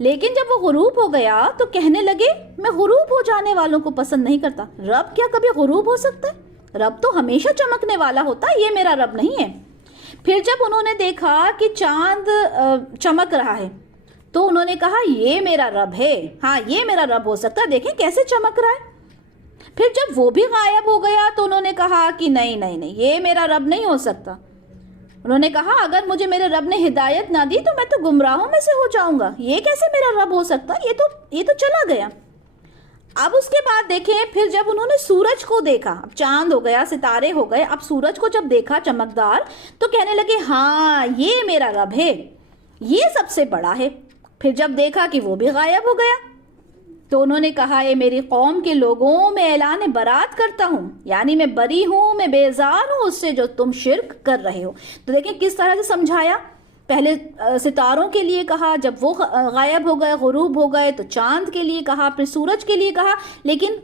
لیکن جب وہ غروب ہو گیا تو کہنے لگے میں غروب ہو جانے والوں کو پسند نہیں کرتا۔ رب کیا کبھی غروب ہو سکتا ہے؟ رب تو ہمیشہ چمکنے والا ہوتا ہے، یہ میرا رب نہیں ہے۔ پھر جب انہوں نے دیکھا کہ چاند چمک رہا ہے تو انہوں نے کہا یہ میرا رب ہے، ہاں یہ میرا رب ہو سکتا ہے، دیکھیں کیسے چمک رہا ہے۔ پھر جب وہ بھی غائب ہو گیا تو انہوں نے کہا کہ نہیں، یہ میرا رب نہیں ہو سکتا۔ انہوں نے کہا اگر مجھے میرے رب نے ہدایت نہ دی تو میں تو گمراہوں میں سے ہو جاؤں گا، یہ کیسے میرا رب ہو سکتا، یہ تو چلا گیا۔ اب اس کے بعد دیکھیں، پھر جب انہوں نے سورج کو دیکھا، اب چاند ہو گیا، ستارے ہو گئے، اب سورج کو جب دیکھا چمکدار تو کہنے لگے ہاں یہ میرا رب ہے، یہ سب سے بڑا ہے۔ پھر جب دیکھا کہ وہ بھی غائب ہو گیا تو انہوں نے کہا اے میری قوم کے لوگوں، میں اعلان برات کرتا ہوں، یعنی میں بری ہوں، میں بیزار ہوں اس سے جو تم شرک کر رہے ہو۔ تو دیکھیں کس طرح سے سمجھایا، پہلے ستاروں کے لیے کہا، جب وہ غائب ہو گئے، غروب ہو گئے، تو چاند کے لیے کہا، پھر سورج کے لیے کہا۔ لیکن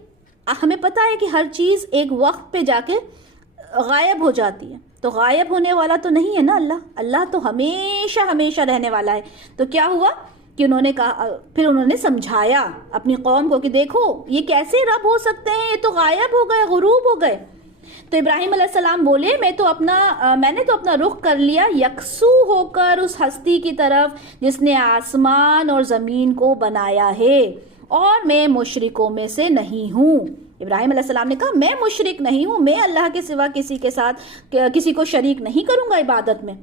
ہمیں پتہ ہے کہ ہر چیز ایک وقت پہ جا کے غائب ہو جاتی ہے، تو غائب ہونے والا تو نہیں ہے نا اللہ تو ہمیشہ رہنے والا ہے۔ تو کیا ہوا کہ انہوں نے کہا، پھر انہوں نے سمجھایا اپنی قوم کو کہ دیکھو یہ کیسے رب ہو سکتے ہیں، یہ تو غائب ہو گئے، غروب ہو گئے۔ تو ابراہیم علیہ السلام بولے میں نے تو اپنا رخ کر لیا یکسو ہو کر اس ہستی کی طرف جس نے آسمان اور زمین کو بنایا ہے، اور میں مشرکوں میں سے نہیں ہوں۔ ابراہیم علیہ السلام نے کہا میں مشرک نہیں ہوں، میں اللہ کے سوا کسی کے ساتھ کسی کو شریک نہیں کروں گا عبادت میں۔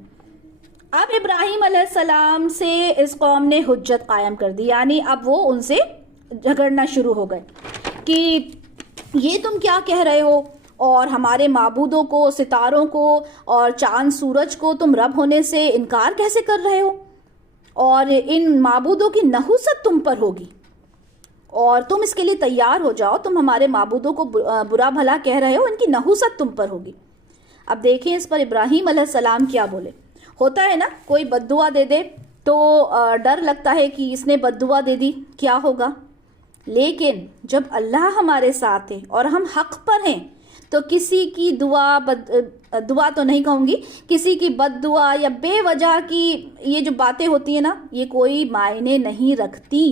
اب ابراہیم علیہ السلام سے اس قوم نے حجت قائم کر دی، یعنی اب وہ ان سے جھگڑنا شروع ہو گئے کہ یہ تم کیا کہہ رہے ہو، اور ہمارے معبودوں کو، ستاروں کو اور چاند سورج کو تم رب ہونے سے انکار کیسے کر رہے ہو، اور ان معبودوں کی نحوست تم پر ہوگی، اور تم اس کے لیے تیار ہو جاؤ، تم ہمارے معبودوں کو برا بھلا کہہ رہے ہو، ان کی نحوست تم پر ہوگی۔ اب دیکھیں اس پر ابراہیم علیہ السلام کیا بولے۔ ہوتا ہے نا کوئی بد دعا دے دے تو ڈر لگتا ہے کہ اس نے بد دعا دے دی کیا ہوگا، لیکن جب اللہ ہمارے ساتھ ہے اور ہم حق پر ہیں تو کسی کی دعا تو نہیں کہوں گی، کسی کی بد دعا یا بے وجہ کی یہ جو باتیں ہوتی ہیں نا، یہ کوئی معنی نہیں رکھتی۔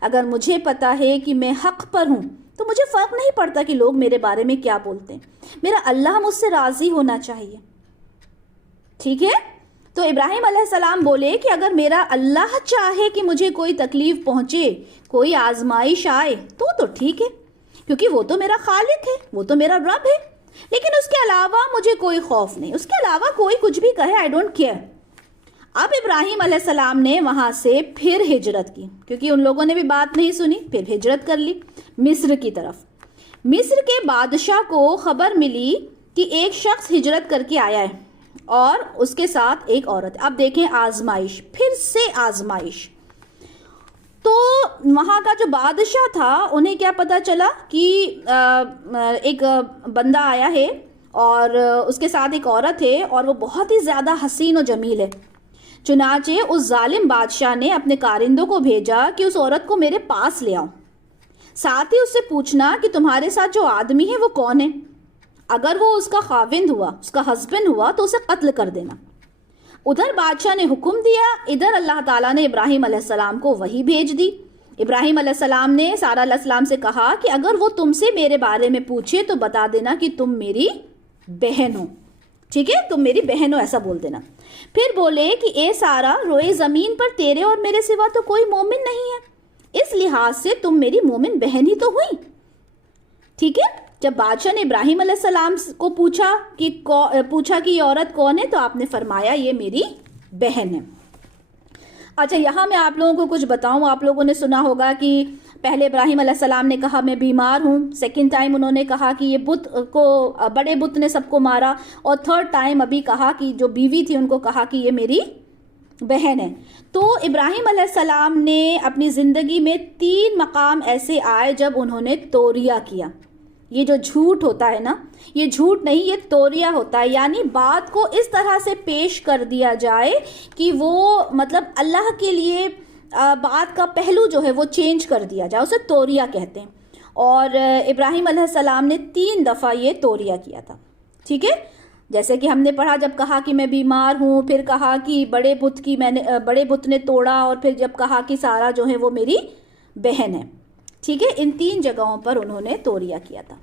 اگر مجھے پتا ہے کہ میں حق پر ہوں تو مجھے فرق نہیں پڑتا کہ لوگ میرے بارے میں کیا بولتے ہیں، میرا اللہ مجھ سے راضی ہونا چاہیے، ٹھیک ہے۔ تو ابراہیم علیہ السلام بولے کہ اگر میرا اللہ چاہے کہ مجھے کوئی تکلیف پہنچے، کوئی آزمائش آئے تو ٹھیک ہے، کیونکہ وہ تو میرا خالق ہے، وہ تو میرا رب ہے، لیکن اس کے علاوہ مجھے کوئی خوف نہیں، اس کے علاوہ کوئی کچھ بھی کہے آئی ڈونٹ کیئر۔ اب ابراہیم علیہ السلام نے وہاں سے پھر ہجرت کی، کیونکہ ان لوگوں نے بھی بات نہیں سنی، پھر ہجرت کر لی مصر کی طرف۔ مصر کے بادشاہ کو خبر ملی کہ ایک شخص ہجرت کر کے آیا ہے اور اس کے ساتھ ایک عورت۔ اب دیکھیں آزمائش، پھر سے آزمائش۔ تو وہاں کا جو بادشاہ تھا انہیں کیا پتا چلا کہ ایک بندہ آیا ہے اور اس کے ساتھ ایک عورت ہے اور وہ بہت ہی زیادہ حسین و جمیل ہے۔ چنانچہ اس ظالم بادشاہ نے اپنے کارندوں کو بھیجا کہ اس عورت کو میرے پاس لے آؤ، ساتھ ہی اس سے پوچھنا کہ تمہارے ساتھ جو آدمی ہے وہ کون ہے، اگر وہ اس کا خاوند ہوا، اس کا ہسبینڈ ہوا تو اسے قتل کر دینا۔ ادھر بادشاہ نے حکم دیا، ادھر اللہ تعالیٰ نے ابراہیم علیہ السلام کو وحی بھیج دی۔ ابراہیم علیہ السلام نے سارہ علیہ السلام سے کہا کہ اگر وہ تم سے میرے بارے میں پوچھے تو بتا دینا کہ تم میری بہن ہو۔ ٹھیک ہے, تم میری بہن ہو, ایسا بول دینا. پھر بولے کہ اے سارا, روئے زمین پر تیرے اور میرے سوا تو کوئی مومن نہیں ہے, اس لحاظ سے تم میری مومن بہن ہی تو ہوئی. ٹھیک ہے. جب بادشاہ نے ابراہیم علیہ السلام کو پوچھا کہ یہ عورت کون ہے, تو آپ نے فرمایا یہ میری بہن ہے. اچھا, یہاں میں آپ لوگوں کو کچھ بتاؤں. آپ لوگوں نے سنا ہوگا کہ پہلے ابراہیم علیہ السلام نے کہا میں بیمار ہوں, سیکنڈ ٹائم انہوں نے کہا کہ یہ بت کو, بڑے بت نے سب کو مارا, اور تھرڈ ٹائم ابھی کہا کہ جو بیوی تھی ان کو کہا کہ یہ میری بہن ہے. تو ابراہیم علیہ السلام نے اپنی زندگی میں 3 مقام ایسے آئے جب انہوں نے توریہ کیا. یہ جو جھوٹ ہوتا ہے نا, یہ جھوٹ نہیں, یہ توریہ ہوتا ہے, یعنی بات کو اس طرح سے پیش کر دیا جائے کہ وہ مطلب اللہ کے لیے بات کا پہلو جو ہے وہ چینج کر دیا جائے, اسے توریہ کہتے ہیں. اور ابراہیم علیہ السلام نے 3 دفعہ یہ توریہ کیا تھا. ٹھیک ہے, جیسے کہ ہم نے پڑھا, جب کہا کہ میں بیمار ہوں, پھر کہا کہ بڑے بت نے توڑا, اور پھر جب کہا کہ سارا جو ہے وہ میری بہن ہے. ٹھیک ہے, ان 3 جگہوں پر انہوں نے توریہ کیا تھا.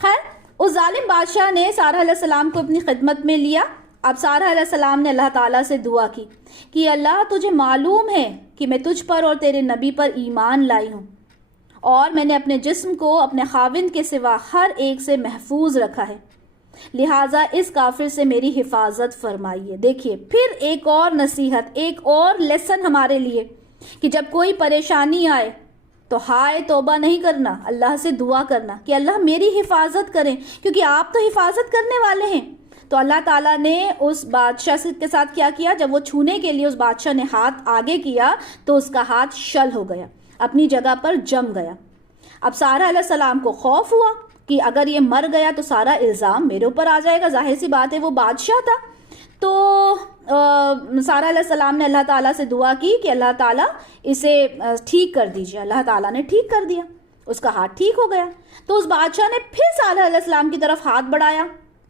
خیر, اس ظالم بادشاہ نے سارہ علیہ السلام کو اپنی خدمت میں لیا. اب سارہ علیہ السلام نے اللہ تعالیٰ سے دعا کی کہ اللہ, تجھے معلوم ہے کہ میں تجھ پر اور تیرے نبی پر ایمان لائی ہوں, اور میں نے اپنے جسم کو اپنے خاوند کے سوا ہر ایک سے محفوظ رکھا ہے, لہٰذا اس کافر سے میری حفاظت فرمائیے. دیکھیے, پھر ایک اور نصیحت, ایک اور لیسن ہمارے لیے کہ جب کوئی پریشانی آئے تو ہائے توبہ نہیں کرنا, اللہ سے دعا کرنا کہ اللہ میری حفاظت کریں, کیونکہ آپ تو حفاظت کرنے والے ہیں. تو اللہ تعالیٰ نے اس بادشاہ کے ساتھ کیا کیا, جب وہ چھونے کے لیے اس بادشاہ نے ہاتھ آگے کیا تو اس کا ہاتھ شل ہو گیا, اپنی جگہ پر جم گیا. اب سارہ علیہ السلام کو خوف ہوا کہ اگر یہ مر گیا تو سارا الزام میرے اوپر آ جائے گا, ظاہر سی بات ہے وہ بادشاہ تھا. تو سارہ علیہ السلام نے اللہ تعالیٰ سے دعا کی کہ اللہ تعالیٰ اسے ٹھیک کر دیجیے. اللہ تعالیٰ نے ٹھیک کر دیا, اس کا ہاتھ ٹھیک ہو گیا. تو اس بادشاہ نے پھر سارہ علیہ السلام کی طرف ہاتھ بڑھایا,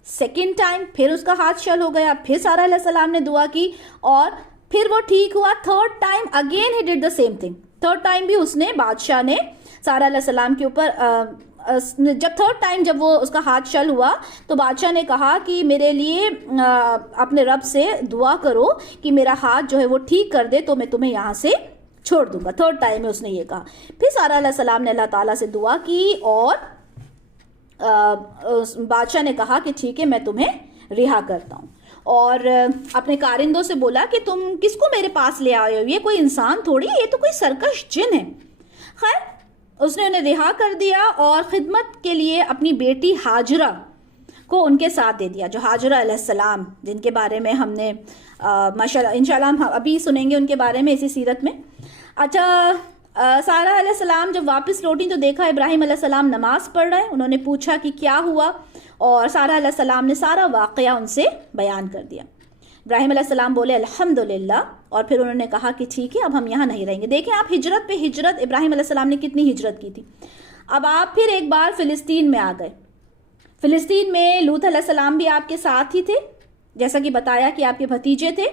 سیکنڈ ٹائم پھر اس کا ہاتھ شل ہو گیا, پھر سارہ علیہ السلام نے دعا کی اور پھر وہ ٹھیک ہوا. Third time again he did the same thing. Third time بھی اس نے, بادشاہ نے سارہ علیہ السلام کے اوپر جب تھرڈ ٹائم جب وہ اس کا ہاتھ شل ہوا تو بادشاہ نے کہا کہ میرے لیے اپنے رب سے دعا کرو کہ میرا ہاتھ جو ہے وہ ٹھیک کر دے تو میں تمہیں یہاں سے چھوڑ دوں گا. تھرڈ ٹائم میں اس نے یہ کہا. پھر سارہ علیہ السلام نے اللہ تعالیٰ سے دعا کی اور بادشاہ نے کہا کہ ٹھیک ہے میں تمہیں رہا کرتا ہوں, اور اپنے کارندوں سے بولا کہ تم کس کو میرے پاس لے آئے ہو, یہ کوئی انسان تھوڑی, یہ تو کوئی سرکش جن ہے. خیر, اس نے انہیں رہا کر دیا اور خدمت کے لیے اپنی بیٹی ہاجرہ کو ان کے ساتھ دے دیا, جو ہاجرہ علیہ السلام جن کے بارے میں ہم نے ماشاءاللہ انشاءاللہ ہم ابھی سنیں گے ان کے بارے میں اسی سیرت میں. اچھا, سارہ علیہ السلام جب واپس لوٹی تو دیکھا ابراہیم علیہ السلام نماز پڑھ رہے ہیں. انہوں نے پوچھا کہ کیا ہوا, اور سارہ علیہ السلام نے سارا واقعہ ان سے بیان کر دیا. ابراہیم علیہ السلام بولے الحمدللہ, اور پھر انہوں نے کہا کہ ٹھیک ہے اب ہم یہاں نہیں رہیں گے. دیکھیں آپ, ہجرت پہ ہجرت, ابراہیم علیہ السلام نے کتنی ہجرت کی تھی. اب آپ پھر ایک بار فلسطین میں آ گئے. فلسطین میں لوط علیہ السلام بھی آپ کے ساتھ ہی تھے, جیسا کہ بتایا کہ آپ کے بھتیجے تھے,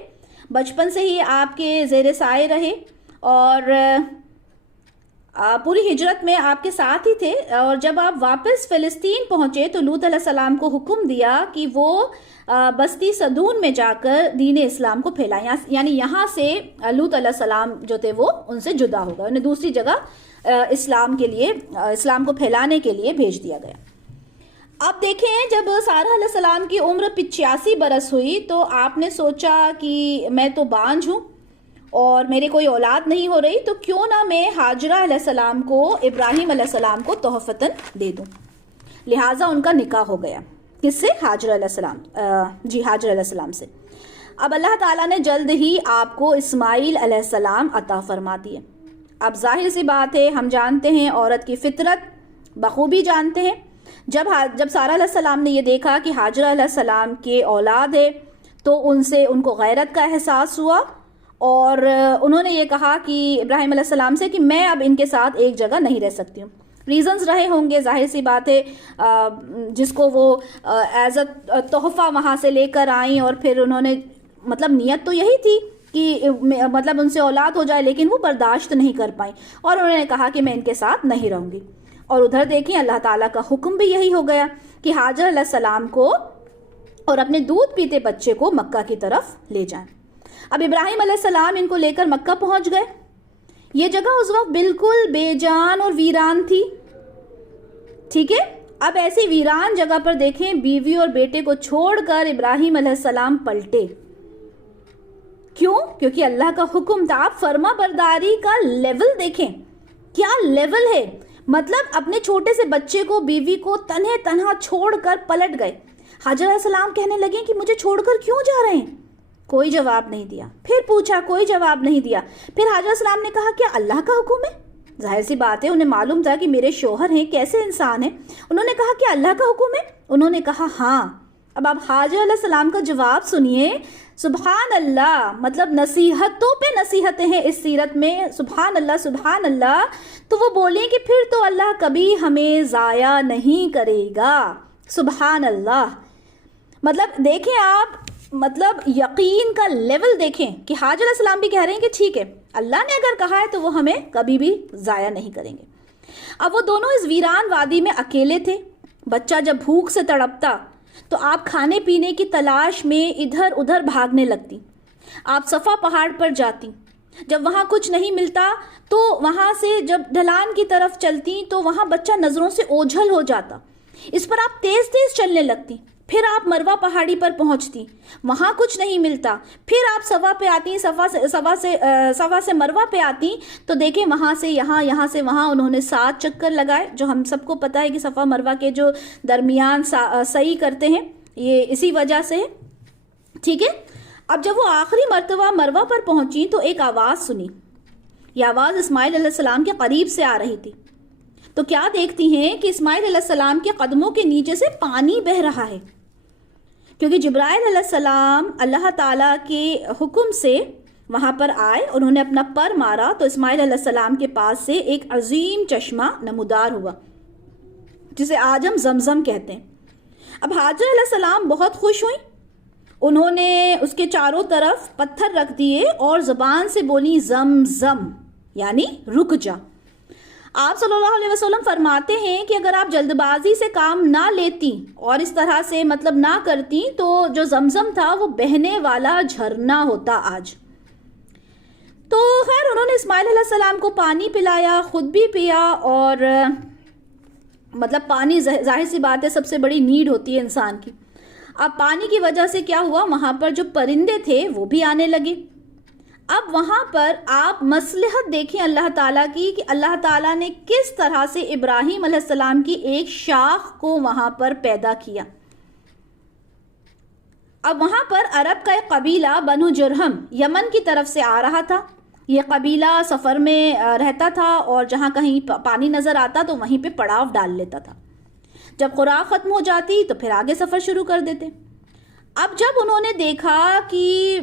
بچپن سے ہی آپ کے زیر سائے رہے اور پوری ہجرت میں آپ کے ساتھ ہی تھے. اور جب آپ واپس فلسطین پہنچے تو لوط علیہ السلام کو حکم دیا کہ وہ بستی صدون میں جا کر دین اسلام کو پھیلائیں, یعنی یہاں سے لوط علیہ السلام جو تھے وہ ان سے جدا ہو گئے, انہیں دوسری جگہ اسلام کے لیے, اسلام کو پھیلانے کے لیے بھیج دیا گیا. اب دیکھیں, جب سارہ علیہ السلام کی عمر 85 برس ہوئی تو آپ نے سوچا کہ میں تو بانجھ ہوں اور میرے کوئی اولاد نہیں ہو رہی, تو کیوں نہ میں ہاجرہ علیہ السلام کو ابراہیم علیہ السلام کو تحفتاً دے دوں. لہٰذا ان کا نکاح ہو گیا. کس سے؟ حاجر علیہ السلام, حاجر علیہ السلام سے. اب اللہ تعالیٰ نے جلد ہی آپ کو اسماعیل علیہ السلام عطا فرما دیے. اب ظاہر سی بات ہے, ہم جانتے ہیں عورت کی فطرت بخوبی جانتے ہیں. جب سارہ علیہ السلام نے یہ دیکھا کہ حاجر علیہ السلام کے اولاد ہے تو ان کو غیرت کا احساس ہوا, اور انہوں نے یہ کہا کہ ابراہیم علیہ السلام سے کہ میں اب ان کے ساتھ ایک جگہ نہیں رہ سکتی ہوں. ریزنز رہے ہوں گے, ظاہر سی بات ہے, جس کو وہ ایز اے تحفہ وہاں سے لے کر آئیں, اور پھر انہوں نے مطلب نیت تو یہی تھی کہ مطلب ان سے اولاد ہو جائے, لیکن وہ برداشت نہیں کر پائیں اور انہوں نے کہا کہ میں ان کے ساتھ نہیں رہوں گی. اور ادھر دیکھیں اللہ تعالیٰ کا حکم بھی یہی ہو گیا کہ حاجر علیہ السلام کو اور اپنے دودھ پیتے بچے کو مکہ کی طرف لے جائیں۔ اب ابراہیم علیہ السلام ان کو لے کر مکہ پہنچ گئے۔ یہ جگہ اس وقت بالکل بے جان اور ویران تھی، ٹھیک ہے۔ اب ایسی ویران جگہ پر دیکھیں بیوی اور بیٹے کو چھوڑ کر ابراہیم علیہ السلام پلٹے۔ کیوں؟ کیونکہ اللہ کا حکم تھا۔ آپ فرما برداری کا لیول دیکھیں، کیا لیول ہے، مطلب اپنے چھوٹے سے بچے کو، بیوی کو تنہا چھوڑ کر پلٹ گئے۔ حاجر علیہ السلام کہنے لگے کہ مجھے چھوڑ کر کیوں جا رہے ہیں؟ کوئی جواب نہیں دیا۔ پھر پوچھا، کوئی جواب نہیں دیا۔ پھر حاجر علیہ السلام نے کہا کیا اللہ کا حکم ہے؟ ظاہر سی بات ہے، انہیں معلوم تھا کہ میرے شوہر ہیں، کیسے انسان ہیں۔ انہوں نے کہا کہ اللہ کا حکم ہے؟ انہوں نے کہا ہاں۔ اب آپ حاجر علیہ السلام کا جواب سنیے، سبحان اللہ، مطلب نصیحتوں پہ نصیحتیں ہیں اس سیرت میں، سبحان اللہ سبحان اللہ۔ تو وہ بولیں کہ پھر تو اللہ کبھی ہمیں ضائع نہیں کرے گا، سبحان اللہ۔ مطلب دیکھیں آپ، مطلب یقین کا لیول دیکھیں کہ حاجر علیہ السلام بھی کہہ رہے ہیں کہ ٹھیک ہے، اللہ نے اگر کہا ہے تو وہ ہمیں کبھی بھی ضائع نہیں کریں گے۔ اب وہ دونوں اس ویران وادی میں اکیلے تھے۔ بچہ جب بھوک سے تڑپتا تو آپ کھانے پینے کی تلاش میں ادھر ادھر بھاگنے لگتی۔ آپ صفا پہاڑ پر جاتی، جب وہاں کچھ نہیں ملتا تو وہاں سے جب ڈھلان کی طرف چلتی تو وہاں بچہ نظروں سے اوجھل ہو جاتا، اس پر آپ تیز تیز چلنے لگتی۔ پھر آپ مروہ پہاڑی پر پہنچتی، وہاں کچھ نہیں ملتا۔ پھر آپ صفا پہ آتی، صفا سے مروہ پہ آتی تو دیکھیں وہاں سے یہاں، یہاں سے وہاں انہوں نے 7 چکر لگائے، جو ہم سب کو پتہ ہے کہ صفا مروہ کے جو درمیان سعی کرتے ہیں یہ اسی وجہ سے ہے، ٹھیک ہے۔ اب جب وہ آخری مرتبہ مروہ پر پہنچی تو ایک آواز سنی۔ یہ آواز اسماعیل علیہ السلام کے قریب سے آ رہی تھی۔ تو کیا دیکھتی ہیں کہ اسماعیل علیہ السلام کے قدموں کے نیچے سے پانی بہہ رہا ہے، کیونکہ جبرائیل علیہ السلام اللہ تعالیٰ کے حکم سے وہاں پر آئے، انہوں نے اپنا پر مارا تو اسماعیل علیہ السلام کے پاس سے ایک عظیم چشمہ نمودار ہوا، جسے آج ہم زمزم کہتے ہیں۔ اب حاجر علیہ السلام بہت خوش ہوئیں، انہوں نے اس کے چاروں طرف پتھر رکھ دیے اور زبان سے بولی زمزم، یعنی رک جا۔ آپ صلی اللہ علیہ وسلم فرماتے ہیں کہ اگر آپ جلد بازی سے کام نہ لیتی اور اس طرح سے مطلب نہ کرتی تو جو زمزم تھا وہ بہنے والا جھرنا ہوتا آج۔ تو خیر انہوں نے اسماعیل علیہ السلام کو پانی پلایا، خود بھی پیا، اور مطلب پانی ظاہر سی بات ہے سب سے بڑی نیڈ ہوتی ہے انسان کی۔ اب پانی کی وجہ سے کیا ہوا، وہاں پر جو پرندے تھے وہ بھی آنے لگے۔ اب وہاں پر آپ مصلحت دیکھیں اللہ تعالیٰ کی کہ اللہ تعالیٰ نے کس طرح سے ابراہیم علیہ السلام کی ایک شاخ کو وہاں پر پیدا کیا۔ اب وہاں پر عرب کا ایک قبیلہ بنو جرہم یمن کی طرف سے آ رہا تھا۔ یہ قبیلہ سفر میں رہتا تھا اور جہاں کہیں پانی نظر آتا تو وہیں پہ پڑاؤ ڈال لیتا تھا۔ جب خوراک ختم ہو جاتی تو پھر آگے سفر شروع کر دیتے۔ اب جب انہوں نے دیکھا کہ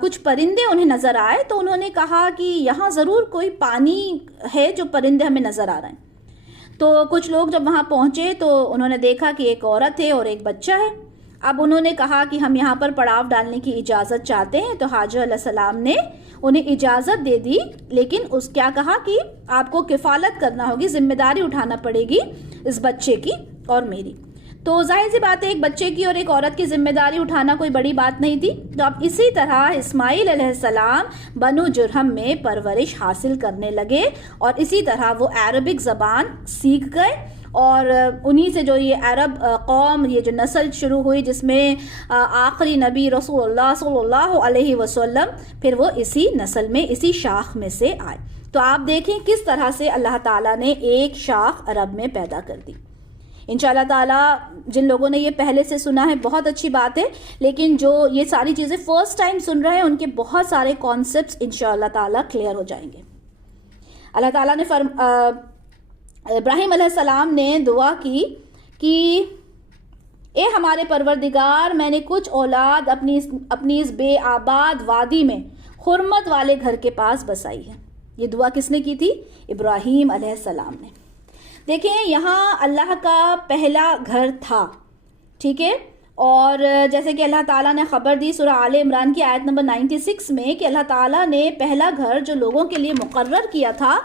کچھ پرندے انہیں نظر آئے تو انہوں نے کہا کہ یہاں ضرور کوئی پانی ہے جو پرندے ہمیں نظر آ رہے ہیں۔ تو کچھ لوگ جب وہاں پہنچے تو انہوں نے دیکھا کہ ایک عورت ہے اور ایک بچہ ہے۔ اب انہوں نے کہا کہ ہم یہاں پر پڑاؤ ڈالنے کی اجازت چاہتے ہیں، تو حاجر علیہ السلام نے انہیں اجازت دے دی، لیکن اس کیا کہا کہ آپ کو کفالت کرنا ہوگی، ذمہ داری اٹھانا پڑے گی اس بچے کی اور میری۔ تو ظاہر سی بات ہے ایک بچے کی اور ایک عورت کی ذمہ داری اٹھانا کوئی بڑی بات نہیں تھی۔ تو اب اسی طرح اسماعیل علیہ السلام بنو جرہم میں پرورش حاصل کرنے لگے اور اسی طرح وہ عربک زبان سیکھ گئے، اور انہی سے جو یہ عرب قوم، یہ جو نسل شروع ہوئی جس میں آخری نبی رسول اللہ صلی اللہ علیہ وسلم، پھر وہ اسی نسل میں، اسی شاخ میں سے آئے۔ تو آپ دیکھیں کس طرح سے اللہ تعالیٰ نے ایک شاخ عرب میں پیدا کر دی۔ انشاءاللہ تعالیٰ جن لوگوں نے یہ پہلے سے سنا ہے بہت اچھی بات ہے، لیکن جو یہ ساری چیزیں فرسٹ ٹائم سن رہے ہیں ان کے بہت سارے کانسیپٹس انشاءاللہ تعالیٰ کلیئر ہو جائیں گے۔ اللہ تعالیٰ نے ابراہیم علیہ السلام نے دعا کی کہ اے ہمارے پروردگار، میں نے کچھ اولاد اپنی اس بے آباد وادی میں حرمت والے گھر کے پاس بسائی ہے۔ یہ دعا کس نے کی تھی؟ ابراہیم علیہ السلام نے۔ دیکھیں یہاں اللہ کا پہلا گھر تھا، ٹھیک ہے، اور جیسے کہ اللہ تعالیٰ نے خبر دی سورہ آل عمران کی آیت نمبر 96 میں کہ اللہ تعالیٰ نے پہلا گھر جو لوگوں کے لیے مقرر کیا تھا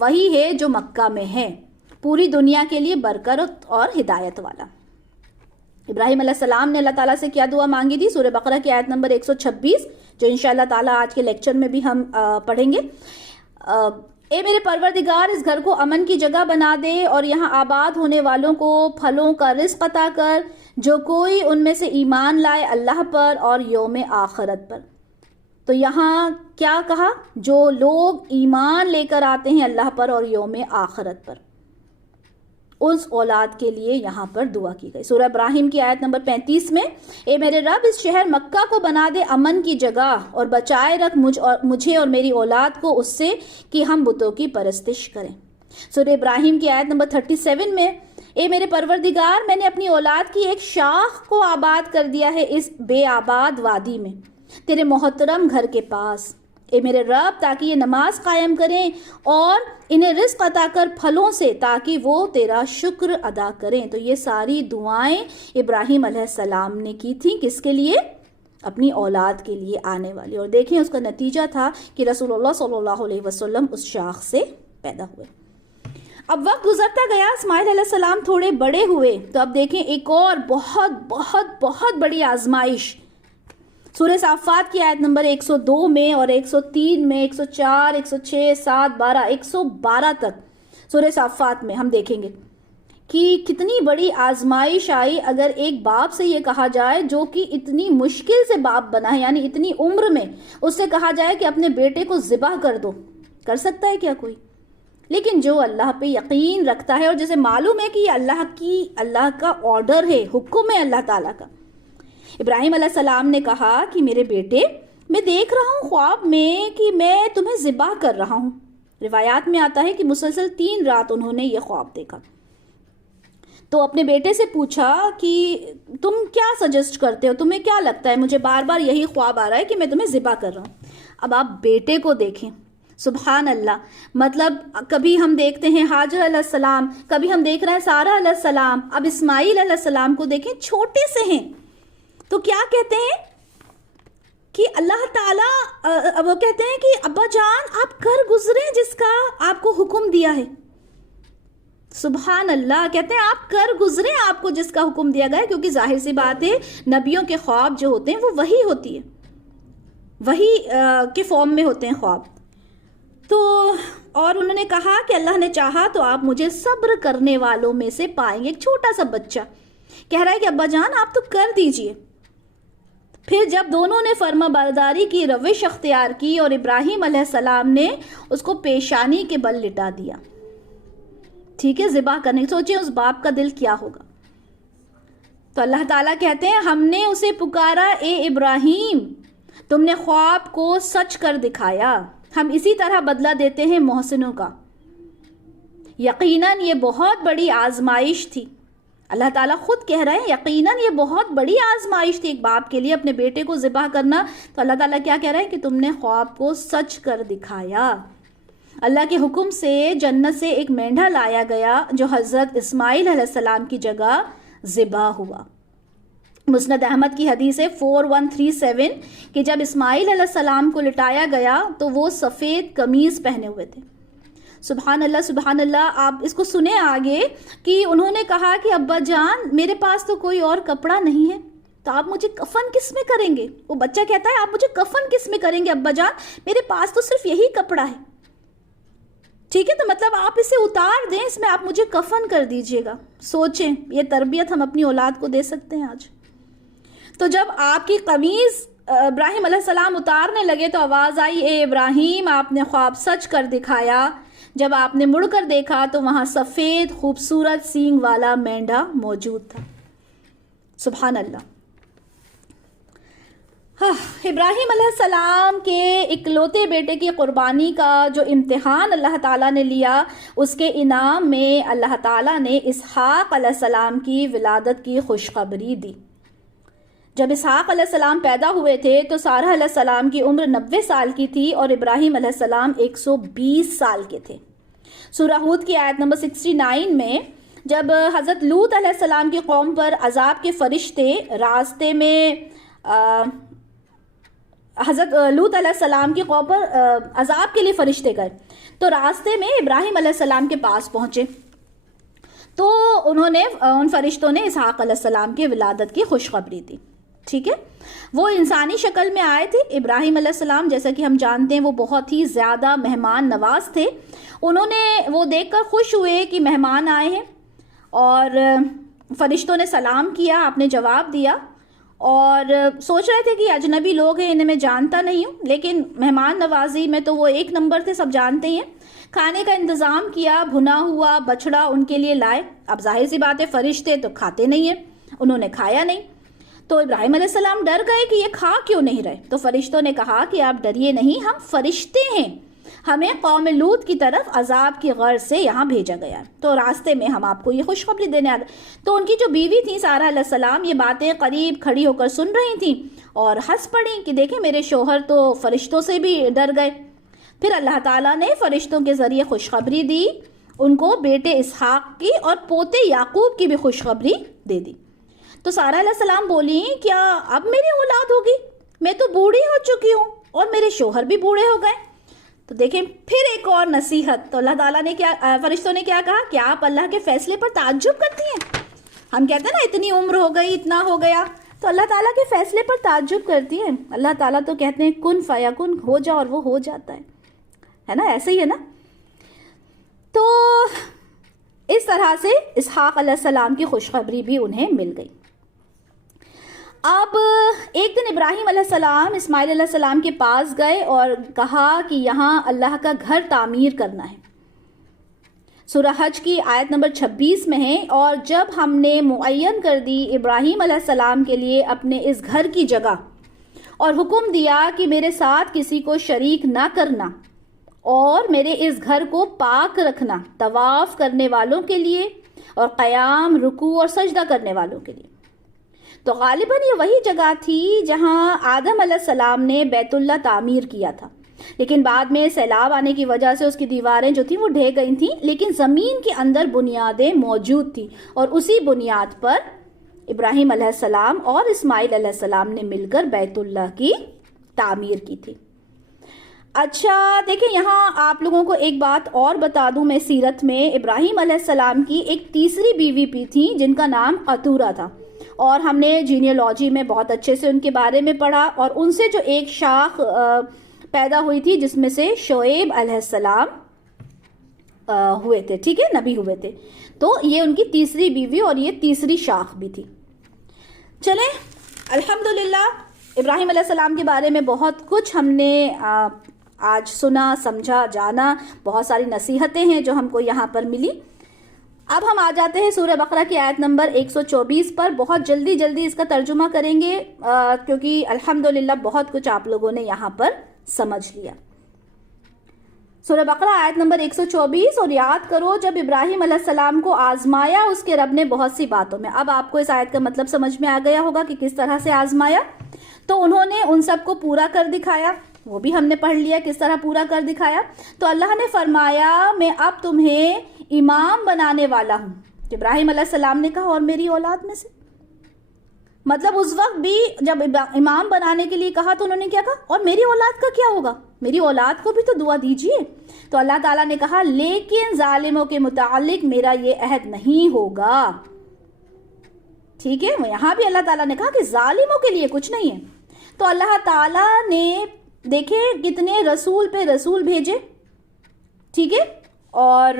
وہی ہے جو مکہ میں ہے، پوری دنیا کے لیے برکت اور ہدایت والا۔ ابراہیم علیہ السلام نے اللہ تعالیٰ سے کیا دعا مانگی تھی؟ سورہ بقرہ کی آیت نمبر 126 جو انشاءاللہ تعالیٰ آج کے لیکچر میں بھی ہم پڑھیں گے. اے میرے پروردگار اس گھر کو امن کی جگہ بنا دے اور یہاں آباد ہونے والوں کو پھلوں کا رزق عطا کر جو کوئی ان میں سے ایمان لائے اللہ پر اور یوم آخرت پر. تو یہاں کیا کہا؟ جو لوگ ایمان لے کر آتے ہیں اللہ پر اور یوم آخرت پر، اس اولاد کے لیے یہاں پر دعا کی گئی. سورہ ابراہیم کی آیت نمبر 35 میں اے میرے رب اس شہر مکہ کو بنا دے امن کی جگہ اور بچائے رکھ مجھے اور میری اولاد کو اس سے کہ ہم بتوں کی پرستش کریں. سورہ ابراہیم کی آیت نمبر 37 میں اے میرے پروردگار میں نے اپنی اولاد کی ایک شاخ کو آباد کر دیا ہے اس بے آباد وادی میں تیرے محترم گھر کے پاس. اے میرے رب تاکہ یہ نماز قائم کریں اور انہیں رزق عطا کر پھلوں سے تاکہ وہ تیرا شکر ادا کریں. تو یہ ساری دعائیں ابراہیم علیہ السلام نے کی تھیں، کس کے لیے؟ اپنی اولاد کے لیے آنے والی. اور دیکھیں اس کا نتیجہ تھا کہ رسول اللہ صلی اللہ علیہ وسلم اس شاخ سے پیدا ہوئے. اب وقت گزرتا گیا، اسماعیل علیہ السلام تھوڑے بڑے ہوئے. تو اب دیکھیں ایک اور بہت بہت بہت بڑی آزمائش سورہ صافات کی آیت نمبر 102 میں اور 103 میں، 104، 106، 7، 12، 112 تک سورہ صافات میں ہم دیکھیں گے کہ کتنی بڑی آزمائش آئی. اگر ایک باپ سے یہ کہا جائے جو کہ اتنی مشکل سے باپ بنا ہے، یعنی اتنی عمر میں اس سے کہا جائے کہ اپنے بیٹے کو ذبح کر دو، کر سکتا ہے کیا کوئی؟ لیکن جو اللہ پہ یقین رکھتا ہے اور جسے معلوم ہے کہ یہ اللہ کا آرڈر ہے، حکم ہے اللہ تعالیٰ کا. ابراہیم علیہ السلام نے کہا کہ میرے بیٹے میں دیکھ رہا ہوں خواب میں کہ میں تمہیں ذبح کر رہا ہوں. روایات میں آتا ہے کہ مسلسل 3 رات انہوں نے یہ خواب دیکھا. تو اپنے بیٹے سے پوچھا کہ تم کیا سجیسٹ کرتے ہو، تمہیں کیا لگتا ہے؟ مجھے بار بار یہی خواب آ رہا ہے کہ میں تمہیں ذبح کر رہا ہوں. اب آپ بیٹے کو دیکھیں، سبحان اللہ. مطلب کبھی ہم دیکھتے ہیں حاجر علیہ السلام، کبھی ہم دیکھ رہے ہیں سارہ علیہ السلام، اب اسماعیل علیہ السلام کو دیکھیں، چھوٹے سے ہیں. تو کیا کہتے ہیں کہ اللہ تعالیٰ وہ کہتے ہیں کہ ابا جان آپ کر گزرے جس کا آپ کو حکم دیا ہے. سبحان اللہ. کہتے ہیں آپ کر گزرے آپ کو جس کا حکم دیا گیا ہے، کیونکہ ظاہر سی بات ہے نبیوں کے خواب جو ہوتے ہیں وہ وہی ہوتی ہے، وہی کے فارم میں ہوتے ہیں خواب. تو اور انہوں نے کہا کہ اللہ نے چاہا تو آپ مجھے صبر کرنے والوں میں سے پائیں گے. ایک چھوٹا سا بچہ کہہ رہا ہے کہ ابا جان آپ تو کر دیجئے. پھر جب دونوں نے فرما برداری کی روش اختیار کی اور ابراہیم علیہ السلام نے اس کو پیشانی کے بل لٹا دیا، ٹھیک ہے، ذبح کرنے. سوچیں اس باپ کا دل کیا ہوگا. تو اللہ تعالیٰ کہتے ہیں ہم نے اسے پکارا اے ابراہیم تم نے خواب کو سچ کر دکھایا، ہم اسی طرح بدلہ دیتے ہیں محسنوں کا. یقیناً یہ بہت بڑی آزمائش تھی. اللہ تعالیٰ خود کہہ رہے ہیں یقیناً یہ بہت بڑی آزمائش تھی ایک باپ کے لیے اپنے بیٹے کو ذبح کرنا. تو اللہ تعالیٰ کیا کہہ رہے ہیں کہ تم نے خواب کو سچ کر دکھایا. اللہ کے حکم سے جنت سے ایک مینڈھا لایا گیا جو حضرت اسماعیل علیہ السلام کی جگہ ذبح ہوا. مسند احمد کی حدیث ہے 4137 کہ جب اسماعیل علیہ السلام کو لٹایا گیا تو وہ سفید قمیض پہنے ہوئے تھے. سبحان اللہ سبحان اللہ. آپ اس کو سنیں آگے کہ انہوں نے کہا کہ ابا جان میرے پاس تو کوئی اور کپڑا نہیں ہے تو آپ مجھے کفن کس میں کریں گے؟ وہ بچہ کہتا ہے آپ مجھے کفن کس میں کریں گے ابا جان، میرے پاس تو صرف یہی کپڑا ہے. ٹھیک ہے، تو مطلب آپ اسے اتار دیں، اس میں آپ مجھے کفن کر دیجئے گا. سوچیں یہ تربیت ہم اپنی اولاد کو دے سکتے ہیں آج. تو جب آپ کی قمیض ابراہیم علیہ السلام اتارنے لگے تو آواز آئی اے ابراہیم آپ نے خواب سچ کر دکھایا. جب آپ نے مڑ کر دیکھا تو وہاں سفید خوبصورت سینگ والا مینڈھا موجود تھا. سبحان اللہ. ابراہیم علیہ السلام کے اکلوتے بیٹے کی قربانی کا جو امتحان اللہ تعالیٰ نے لیا، اس کے انعام میں اللہ تعالیٰ نے اسحاق علیہ السلام کی ولادت کی خوشخبری دی. جب اسحاق علیہ السلام پیدا ہوئے تھے تو سارہ علیہ السلام کی عمر 90 سال کی تھی اور ابراہیم علیہ السلام 120 سال کے تھے. سورہ ہود کی آیت نمبر 69 میں جب حضرت لوط علیہ السلام کی قوم پر عذاب کے فرشتے راستے میں حضرت لوط علیہ السلام کی قوم پر عذاب کے لیے فرشتے گئے تو راستے میں ابراہیم علیہ السلام کے پاس پہنچے تو انہوں نے ان فرشتوں نے اسحاق علیہ السلام کی ولادت کی خوشخبری دی. ٹھیک ہے. وہ انسانی شکل میں آئے تھے. ابراہیم علیہ السلام جیسا کہ ہم جانتے ہیں وہ بہت ہی زیادہ مہمان نواز تھے. انہوں نے وہ دیکھ کر خوش ہوئے کہ مہمان آئے ہیں، اور فرشتوں نے سلام کیا، آپ نے جواب دیا، اور سوچ رہے تھے کہ اجنبی لوگ ہیں، انہیں میں جانتا نہیں ہوں، لیکن مہمان نوازی میں تو وہ ایک نمبر تھے، سب جانتے ہیں. کھانے کا انتظام کیا، بھنا ہوا بچڑا ان کے لیے لائے. اب ظاہر سی بات ہے فرشتے تو کھاتے نہیں ہیں، انہوں نے کھایا نہیں. تو ابراہیم علیہ السلام ڈر گئے کہ یہ کھا کیوں نہیں رہے. تو فرشتوں نے کہا کہ آپ ڈریے نہیں، ہم فرشتے ہیں، ہمیں قوم لوط کی طرف عذاب کی غرض سے یہاں بھیجا گیا، تو راستے میں ہم آپ کو یہ خوشخبری دینے آ گئے. تو ان کی جو بیوی تھی سارہ علیہ السلام یہ باتیں قریب کھڑی ہو کر سن رہی تھیں اور ہنس پڑیں کہ دیکھیں میرے شوہر تو فرشتوں سے بھی ڈر گئے. پھر اللہ تعالیٰ نے فرشتوں کے ذریعے خوشخبری دی، ان کو بیٹے اسحاق کی اور پوتے یعقوب کی بھی خوشخبری دے دی. تو سارہ علیہ السلام بولی کیا اب میری اولاد ہوگی؟ میں تو بوڑھی ہو چکی ہوں اور میرے شوہر بھی بوڑھے ہو گئے. تو دیکھیں پھر ایک اور نصیحت. تو اللہ تعالیٰ نے کیا، فرشتوں نے کیا کہا کہ آپ اللہ کے فیصلے پر تعجب کرتی ہیں. ہم کہتے ہیں نا اتنی عمر ہو گئی، اتنا ہو گیا، تو اللہ تعالیٰ کے فیصلے پر تعجب کرتی ہیں. اللہ تعالیٰ تو کہتے ہیں کن فیکن، ہو جا، اور وہ ہو جاتا ہے نا، ایسے ہی ہے نا. تو اس طرح سے اسحاق علیہ السلام کی خوشخبری بھی انہیں مل گئی. اب ایک دن ابراہیم علیہ السلام اسماعیل علیہ السلام کے پاس گئے اور کہا کہ یہاں اللہ کا گھر تعمیر کرنا ہے. سورہ حج کی آیت نمبر 26 میں ہے، اور جب ہم نے معین کر دی ابراہیم علیہ السلام کے لیے اپنے اس گھر کی جگہ، اور حکم دیا کہ میرے ساتھ کسی کو شریک نہ کرنا، اور میرے اس گھر کو پاک رکھنا طواف کرنے والوں کے لیے اور قیام، رکوع اور سجدہ کرنے والوں کے لیے. تو غالباً یہ وہی جگہ تھی جہاں آدم علیہ السلام نے بیت اللہ تعمیر کیا تھا، لیکن بعد میں سیلاب آنے کی وجہ سے اس کی دیواریں جو تھیں وہ ڈھہ گئی تھیں، لیکن زمین کے اندر بنیادیں موجود تھیں، اور اسی بنیاد پر ابراہیم علیہ السلام اور اسماعیل علیہ السلام نے مل کر بیت اللہ کی تعمیر کی تھی. اچھا دیکھیں یہاں آپ لوگوں کو ایک بات اور بتا دوں میں، سیرت میں ابراہیم علیہ السلام کی ایک تیسری بیوی بھی تھی جن کا نام قطورہ تھا، اور ہم نے جینیالوجی میں بہت اچھے سے ان کے بارے میں پڑھا، اور ان سے جو ایک شاخ پیدا ہوئی تھی جس میں سے شعیب علیہ السلام ہوئے تھے. ٹھیک ہے، نبی ہوئے تھے. تو یہ ان کی تیسری بیوی اور یہ تیسری شاخ بھی تھی. چلیں الحمدللہ ابراہیم علیہ السلام کے بارے میں بہت کچھ ہم نے آج سنا، سمجھا، جانا. بہت ساری نصیحتیں ہیں جو ہم کو یہاں پر ملی. اب ہم آ جاتے ہیں سورہ بقرہ کی آیت نمبر 124 پر. بہت جلدی اس کا ترجمہ کریں گے کیونکہ الحمدللہ بہت کچھ آپ لوگوں نے یہاں پر سمجھ لیا. سورہ بقرہ آیت نمبر 124. اور یاد کرو جب ابراہیم علیہ السلام کو آزمایا اس کے رب نے بہت سی باتوں میں. اب آپ کو اس آیت کا مطلب سمجھ میں آ گیا ہوگا کہ کس طرح سے آزمایا. تو انہوں نے ان سب کو پورا کر دکھایا، وہ بھی ہم نے پڑھ لیا کس طرح پورا کر دکھایا. تو اللہ نے فرمایا میں اب تمہیں امام بنانے والا ہوں. ابراہیم علیہ السلام نے کہا اور میری اولاد میں سے، مطلب اس وقت بھی جب امام بنانے کے لیے کہا تو انہوں نے کیا کہا، اور میری اولاد کا کیا ہوگا، میری اولاد کو بھی تو دعا دیجیے. تو اللہ تعالیٰ نے کہا لیکن ظالموں کے متعلق میرا یہ عہد نہیں ہوگا. ٹھیک ہے، یہاں بھی اللہ تعالیٰ نے کہا کہ ظالموں کے لیے کچھ نہیں ہے. تو اللہ تعالیٰ نے دیکھیں کتنے رسول پہ رسول بھیجے. ٹھیک ہے، اور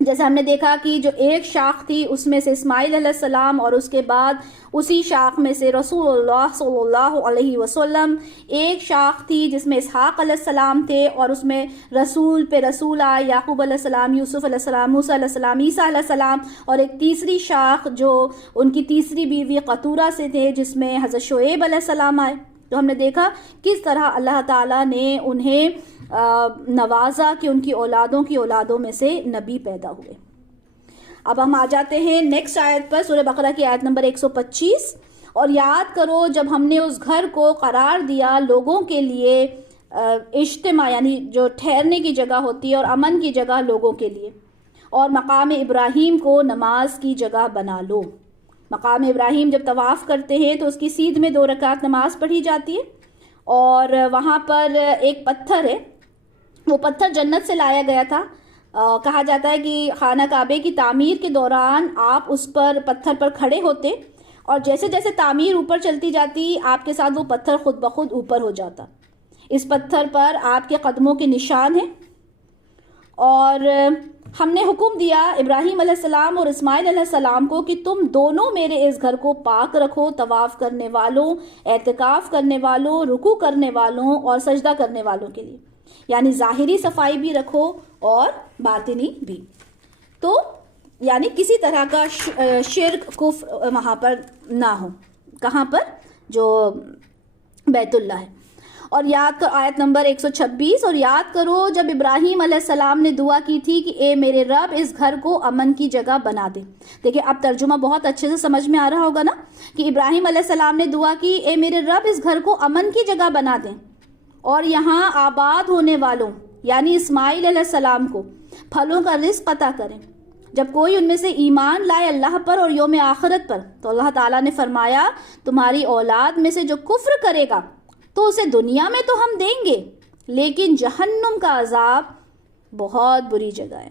جیسے ہم نے دیکھا کہ جو ایک شاخ تھی اس میں سے اسماعیل علیہ السلام، اور اس کے بعد اسی شاخ میں سے رسول اللہ صلی اللہ علیہ وسلم. ایک شاخ تھی جس میں اسحاق علیہ السلام تھے، اور اس میں رسول پہ رسول آئے، یعقوب علیہ السلام، یوسف علیہ السلام، موسیٰ علیہ السلام، عیسیٰ علیہ السلام. اور ایک تیسری شاخ جو ان کی تیسری بیوی قطورہ سے تھے جس میں حضرت شعیب علیہ السلام آئے. تو ہم نے دیکھا کس طرح اللہ تعالیٰ نے انہیں نوازا کہ ان کی اولادوں میں سے نبی پیدا ہوئے. اب ہم آ جاتے ہیں نیکسٹ آیت پر، سورہ بقرہ کی آیت نمبر 125. اور یاد کرو جب ہم نے اس گھر کو قرار دیا لوگوں کے لیے اجتماع، یعنی جو ٹھہرنے کی جگہ ہوتی ہے اور امن کی جگہ لوگوں کے لیے، اور مقام ابراہیم کو نماز کی جگہ بنا لو. مقام ابراہیم جب طواف کرتے ہیں تو اس کی سیدھ میں 2 رکعت نماز پڑھی جاتی ہے، اور وہاں پر ایک پتھر ہے، وہ پتھر جنت سے لایا گیا تھا. کہا جاتا ہے کہ خانہ کعبے کی تعمیر کے دوران آپ اس پر پتھر پر کھڑے ہوتے اور جیسے جیسے تعمیر اوپر چلتی جاتی آپ کے ساتھ وہ پتھر خود بخود اوپر ہو جاتا. اس پتھر پر آپ کے قدموں کے نشان ہیں. اور ہم نے حکم دیا ابراہیم علیہ السلام اور اسماعیل علیہ السلام کو کہ تم دونوں میرے اس گھر کو پاک رکھو طواف کرنے والوں، اعتکاف کرنے والوں، رکوع کرنے والوں اور سجدہ کرنے والوں کے لیے. یعنی ظاہری صفائی بھی رکھو اور باطنی بھی. تو یعنی کسی طرح کا شرک کفر وہاں پر نہ ہو. کہاں پر؟ جو بیت اللہ ہے. اور یاد کرو آیت نمبر 126، اور یاد کرو جب ابراہیم علیہ السلام نے دعا کی تھی کہ اے میرے رب اس گھر کو امن کی جگہ بنا دے. دیکھیں اب ترجمہ بہت اچھے سے سمجھ میں آ رہا ہوگا نا کہ ابراہیم علیہ السلام نے دعا کی اے میرے رب اس گھر کو امن کی جگہ بنا دیں، اور یہاں آباد ہونے والوں یعنی اسماعیل علیہ السلام کو پھلوں کا رزق عطا کریں. جب کوئی ان میں سے ایمان لائے اللہ پر اور یوم آخرت پر تو اللہ تعالیٰ نے فرمایا تمہاری اولاد میں سے جو کفر کرے گا تو اسے دنیا میں تو ہم دیں گے، لیکن جہنم کا عذاب بہت بری جگہ ہے.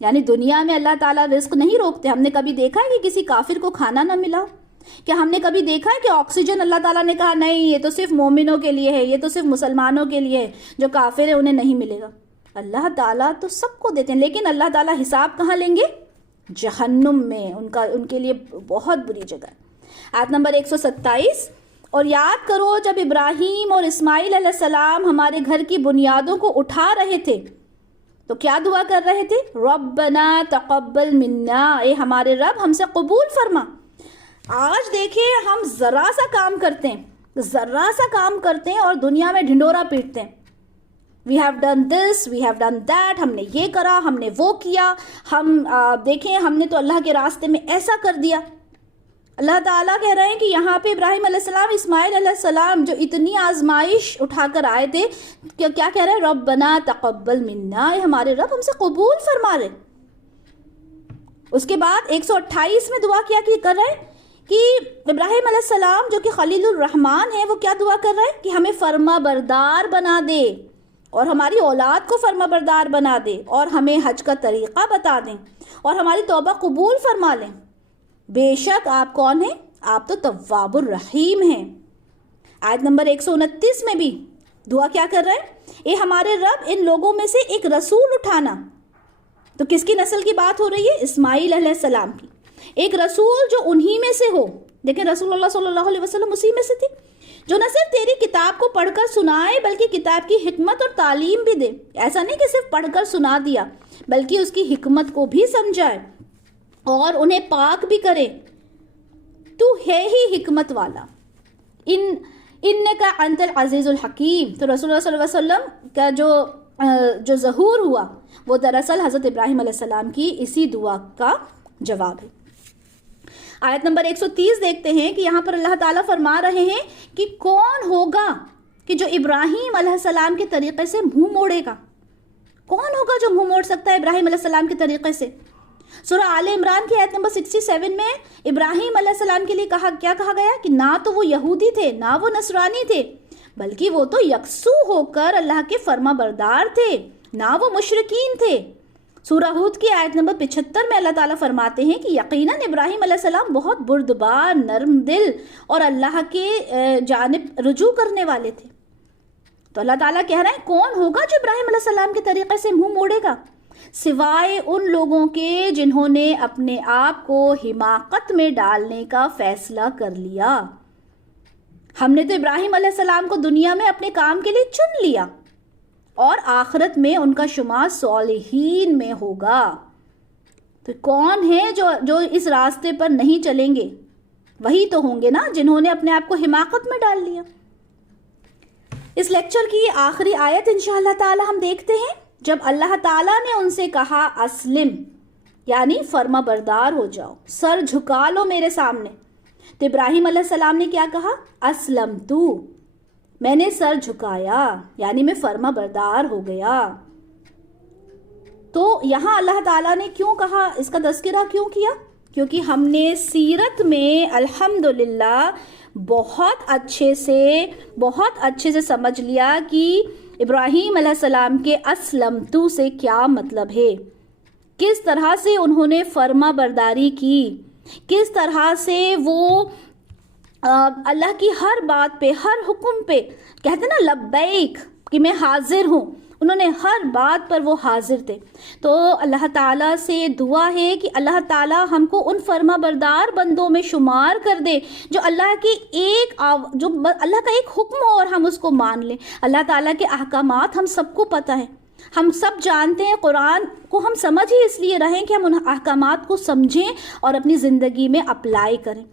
یعنی دنیا میں اللہ تعالیٰ رزق نہیں روکتے. ہم نے کبھی دیکھا ہے کہ کسی کافر کو کھانا نہ ملا؟ کیا ہم نے کبھی دیکھا ہے کہ آکسیجن اللہ تعالیٰ نے کہا نہیں یہ تو صرف مومنوں کے لیے ہے، یہ تو صرف مسلمانوں کے لیے ہے، جو کافر ہے انہیں نہیں ملے گا؟ اللہ تعالیٰ تو سب کو دیتے ہیں، لیکن اللہ تعالیٰ حساب کہاں لیں گے؟ جہنم میں. ان کے لیے بہت بری جگہ ہے. آیت نمبر 127، اور یاد کرو جب ابراہیم اور اسماعیل علیہ السلام ہمارے گھر کی بنیادوں کو اٹھا رہے تھے تو کیا دعا کر رہے تھے؟ ربنا تقبل منا، اے ہمارے رب ہم سے قبول فرما. آج دیکھیں ہم ذرا سا کام کرتے ہیں اور دنیا میں ڈھنڈورا پیٹتے ہیں. We have done this, we have done that, ہم نے یہ کرا، ہم نے وہ کیا، ہم دیکھیں ہم نے تو اللہ کے راستے میں ایسا کر دیا. اللہ تعالیٰ کہہ رہے ہیں کہ یہاں پہ ابراہیم علیہ السلام، اسماعیل علیہ السلام جو اتنی آزمائش اٹھا کر آئے تھے، کیا کہہ رہے ہیں؟ ربنا تقبل منا، اے ہمارے رب ہم سے قبول فرما رہے. اس کے بعد 128 میں دعا کیا کہ کر رہے ہیں کہ ابراہیم علیہ السلام جو کہ خلیل الرحمن ہیں وہ کیا دعا کر رہے ہیں کہ ہمیں فرما بردار بنا دے اور ہماری اولاد کو فرما بردار بنا دے اور ہمیں حج کا طریقہ بتا دیں اور ہماری توبہ قبول فرما لیں. بے شک آپ کون ہیں؟ آپ تو تواب الرحیم ہیں. آیت نمبر 129 میں بھی دعا کیا کر رہے ہیں؟ اے ہمارے رب ان لوگوں میں سے ایک رسول اٹھانا. تو کس کی نسل کی بات ہو رہی ہے؟ اسماعیل علیہ السلام کی. ایک رسول جو انہی میں سے ہو. دیکھیں رسول اللہ صلی اللہ علیہ وسلم اسی میں سے تھے، جو نہ صرف تیری کتاب کو پڑھ کر سنائے بلکہ کتاب کی حکمت اور تعلیم بھی دے. ایسا نہیں کہ صرف پڑھ کر سنا دیا بلکہ اس کی حکمت کو بھی سمجھائے اور انہیں پاک بھی کرے. تو ہے ہی حکمت والا. انکا انت العزیز الحکیم. تو رسول اللہ صلی اللہ علیہ وسلم کا جو ظہور ہوا وہ دراصل حضرت ابراہیم علیہ السلام کی اسی دعا کا جواب ہے. آیت نمبر 130 دیکھتے ہیں کہ یہاں پر اللہ تعالیٰ فرما رہے ہیں کہ کون ہوگا کہ جو ابراہیم علیہ السلام کے طریقے سے منہ موڑے گا. کون ہوگا جو منہ موڑ سکتا ہے ابراہیم علیہ السلام کے طریقے سے؟ سورہ آل عمران کی آیت نمبر 67 میں ابراہیم علیہ السلام کے لیے کیا کہا گیا کہ نہ تو وہ یہودی تھے نہ وہ نصرانی تھے بلکہ وہ تو یکسو ہو کر اللہ کے فرما بردار تھے، نہ وہ مشرکین تھے. سورہ ہود کی آیت نمبر 75 میں اللہ تعالیٰ فرماتے ہیں کہ یقیناً ابراہیم علیہ السلام بہت بردبار، نرم دل اور اللہ کے جانب رجوع کرنے والے تھے. تو اللہ تعالیٰ کہہ رہے ہیں کون ہوگا جو ابراہیم علیہ السلام کے طریقے سے منہ موڑے گا؟ سوائے ان لوگوں کے جنہوں نے اپنے آپ کو حماقت میں ڈالنے کا فیصلہ کر لیا. ہم نے تو ابراہیم علیہ السلام کو دنیا میں اپنے کام کے لیے چن لیا اور آخرت میں ان کا شمار صالحین میں ہوگا. تو کون ہے جو اس راستے پر نہیں چلیں گے؟ وہی تو ہوں گے نا جنہوں نے اپنے آپ کو حماقت میں ڈال لیا. اس لیکچر کی آخری آیت انشاءاللہ تعالی ہم دیکھتے ہیں جب اللہ تعالیٰ نے ان سے کہا اسلم، یعنی فرما بردار ہو جاؤ، سر جھکا لو میرے سامنے. تو ابراہیم علیہ السلام نے کیا کہا؟ اسلمتو، میں نے سر جھکایا، یعنی میں فرما بردار ہو گیا. تو یہاں اللہ تعالیٰ نے کیوں کہا، اس کا تذکرہ کیوں کیا؟ کیونکہ ہم نے سیرت میں الحمدللہ بہت اچھے سے سمجھ لیا کہ ابراہیم علیہ السلام کے اسلمتو سے کیا مطلب ہے. کس طرح سے انہوں نے فرما برداری کی، کس طرح سے وہ اللہ کی ہر بات پہ، ہر حکم پہ کہتے نا لبیک کہ میں حاضر ہوں، انہوں نے ہر بات پر وہ حاضر تھے۔ تو اللہ تعالیٰ سے دعا ہے کہ اللہ تعالیٰ ہم کو ان فرما بردار بندوں میں شمار کر دے جو اللہ کی جو اللہ کا ایک حکم ہو اور ہم اس کو مان لیں۔ اللہ تعالیٰ کے احکامات ہم سب کو پتہ ہے، ہم سب جانتے ہیں، قرآن کو ہم سمجھ ہی اس لیے رہیں کہ ہم ان احکامات کو سمجھیں اور اپنی زندگی میں اپلائی کریں۔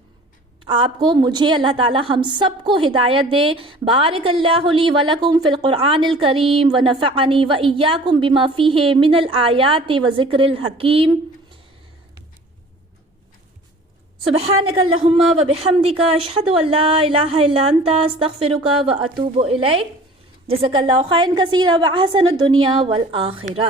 آپ کو، مجھے، اللہ تعالیٰ ہم سب کو ہدایت دے۔ بارک اللہ لی ولکم فی القرآن الکریم ونفعنی وإیاکم بما فیہ من الآیات وذکر الحکیم۔ سبحانک اللہم وبحمدک اشہد ان لا الہ الا انت استغفرک واتوب الیک۔ جزاک اللہ خیرا کثیرا واحسن الدنیا والآخرہ۔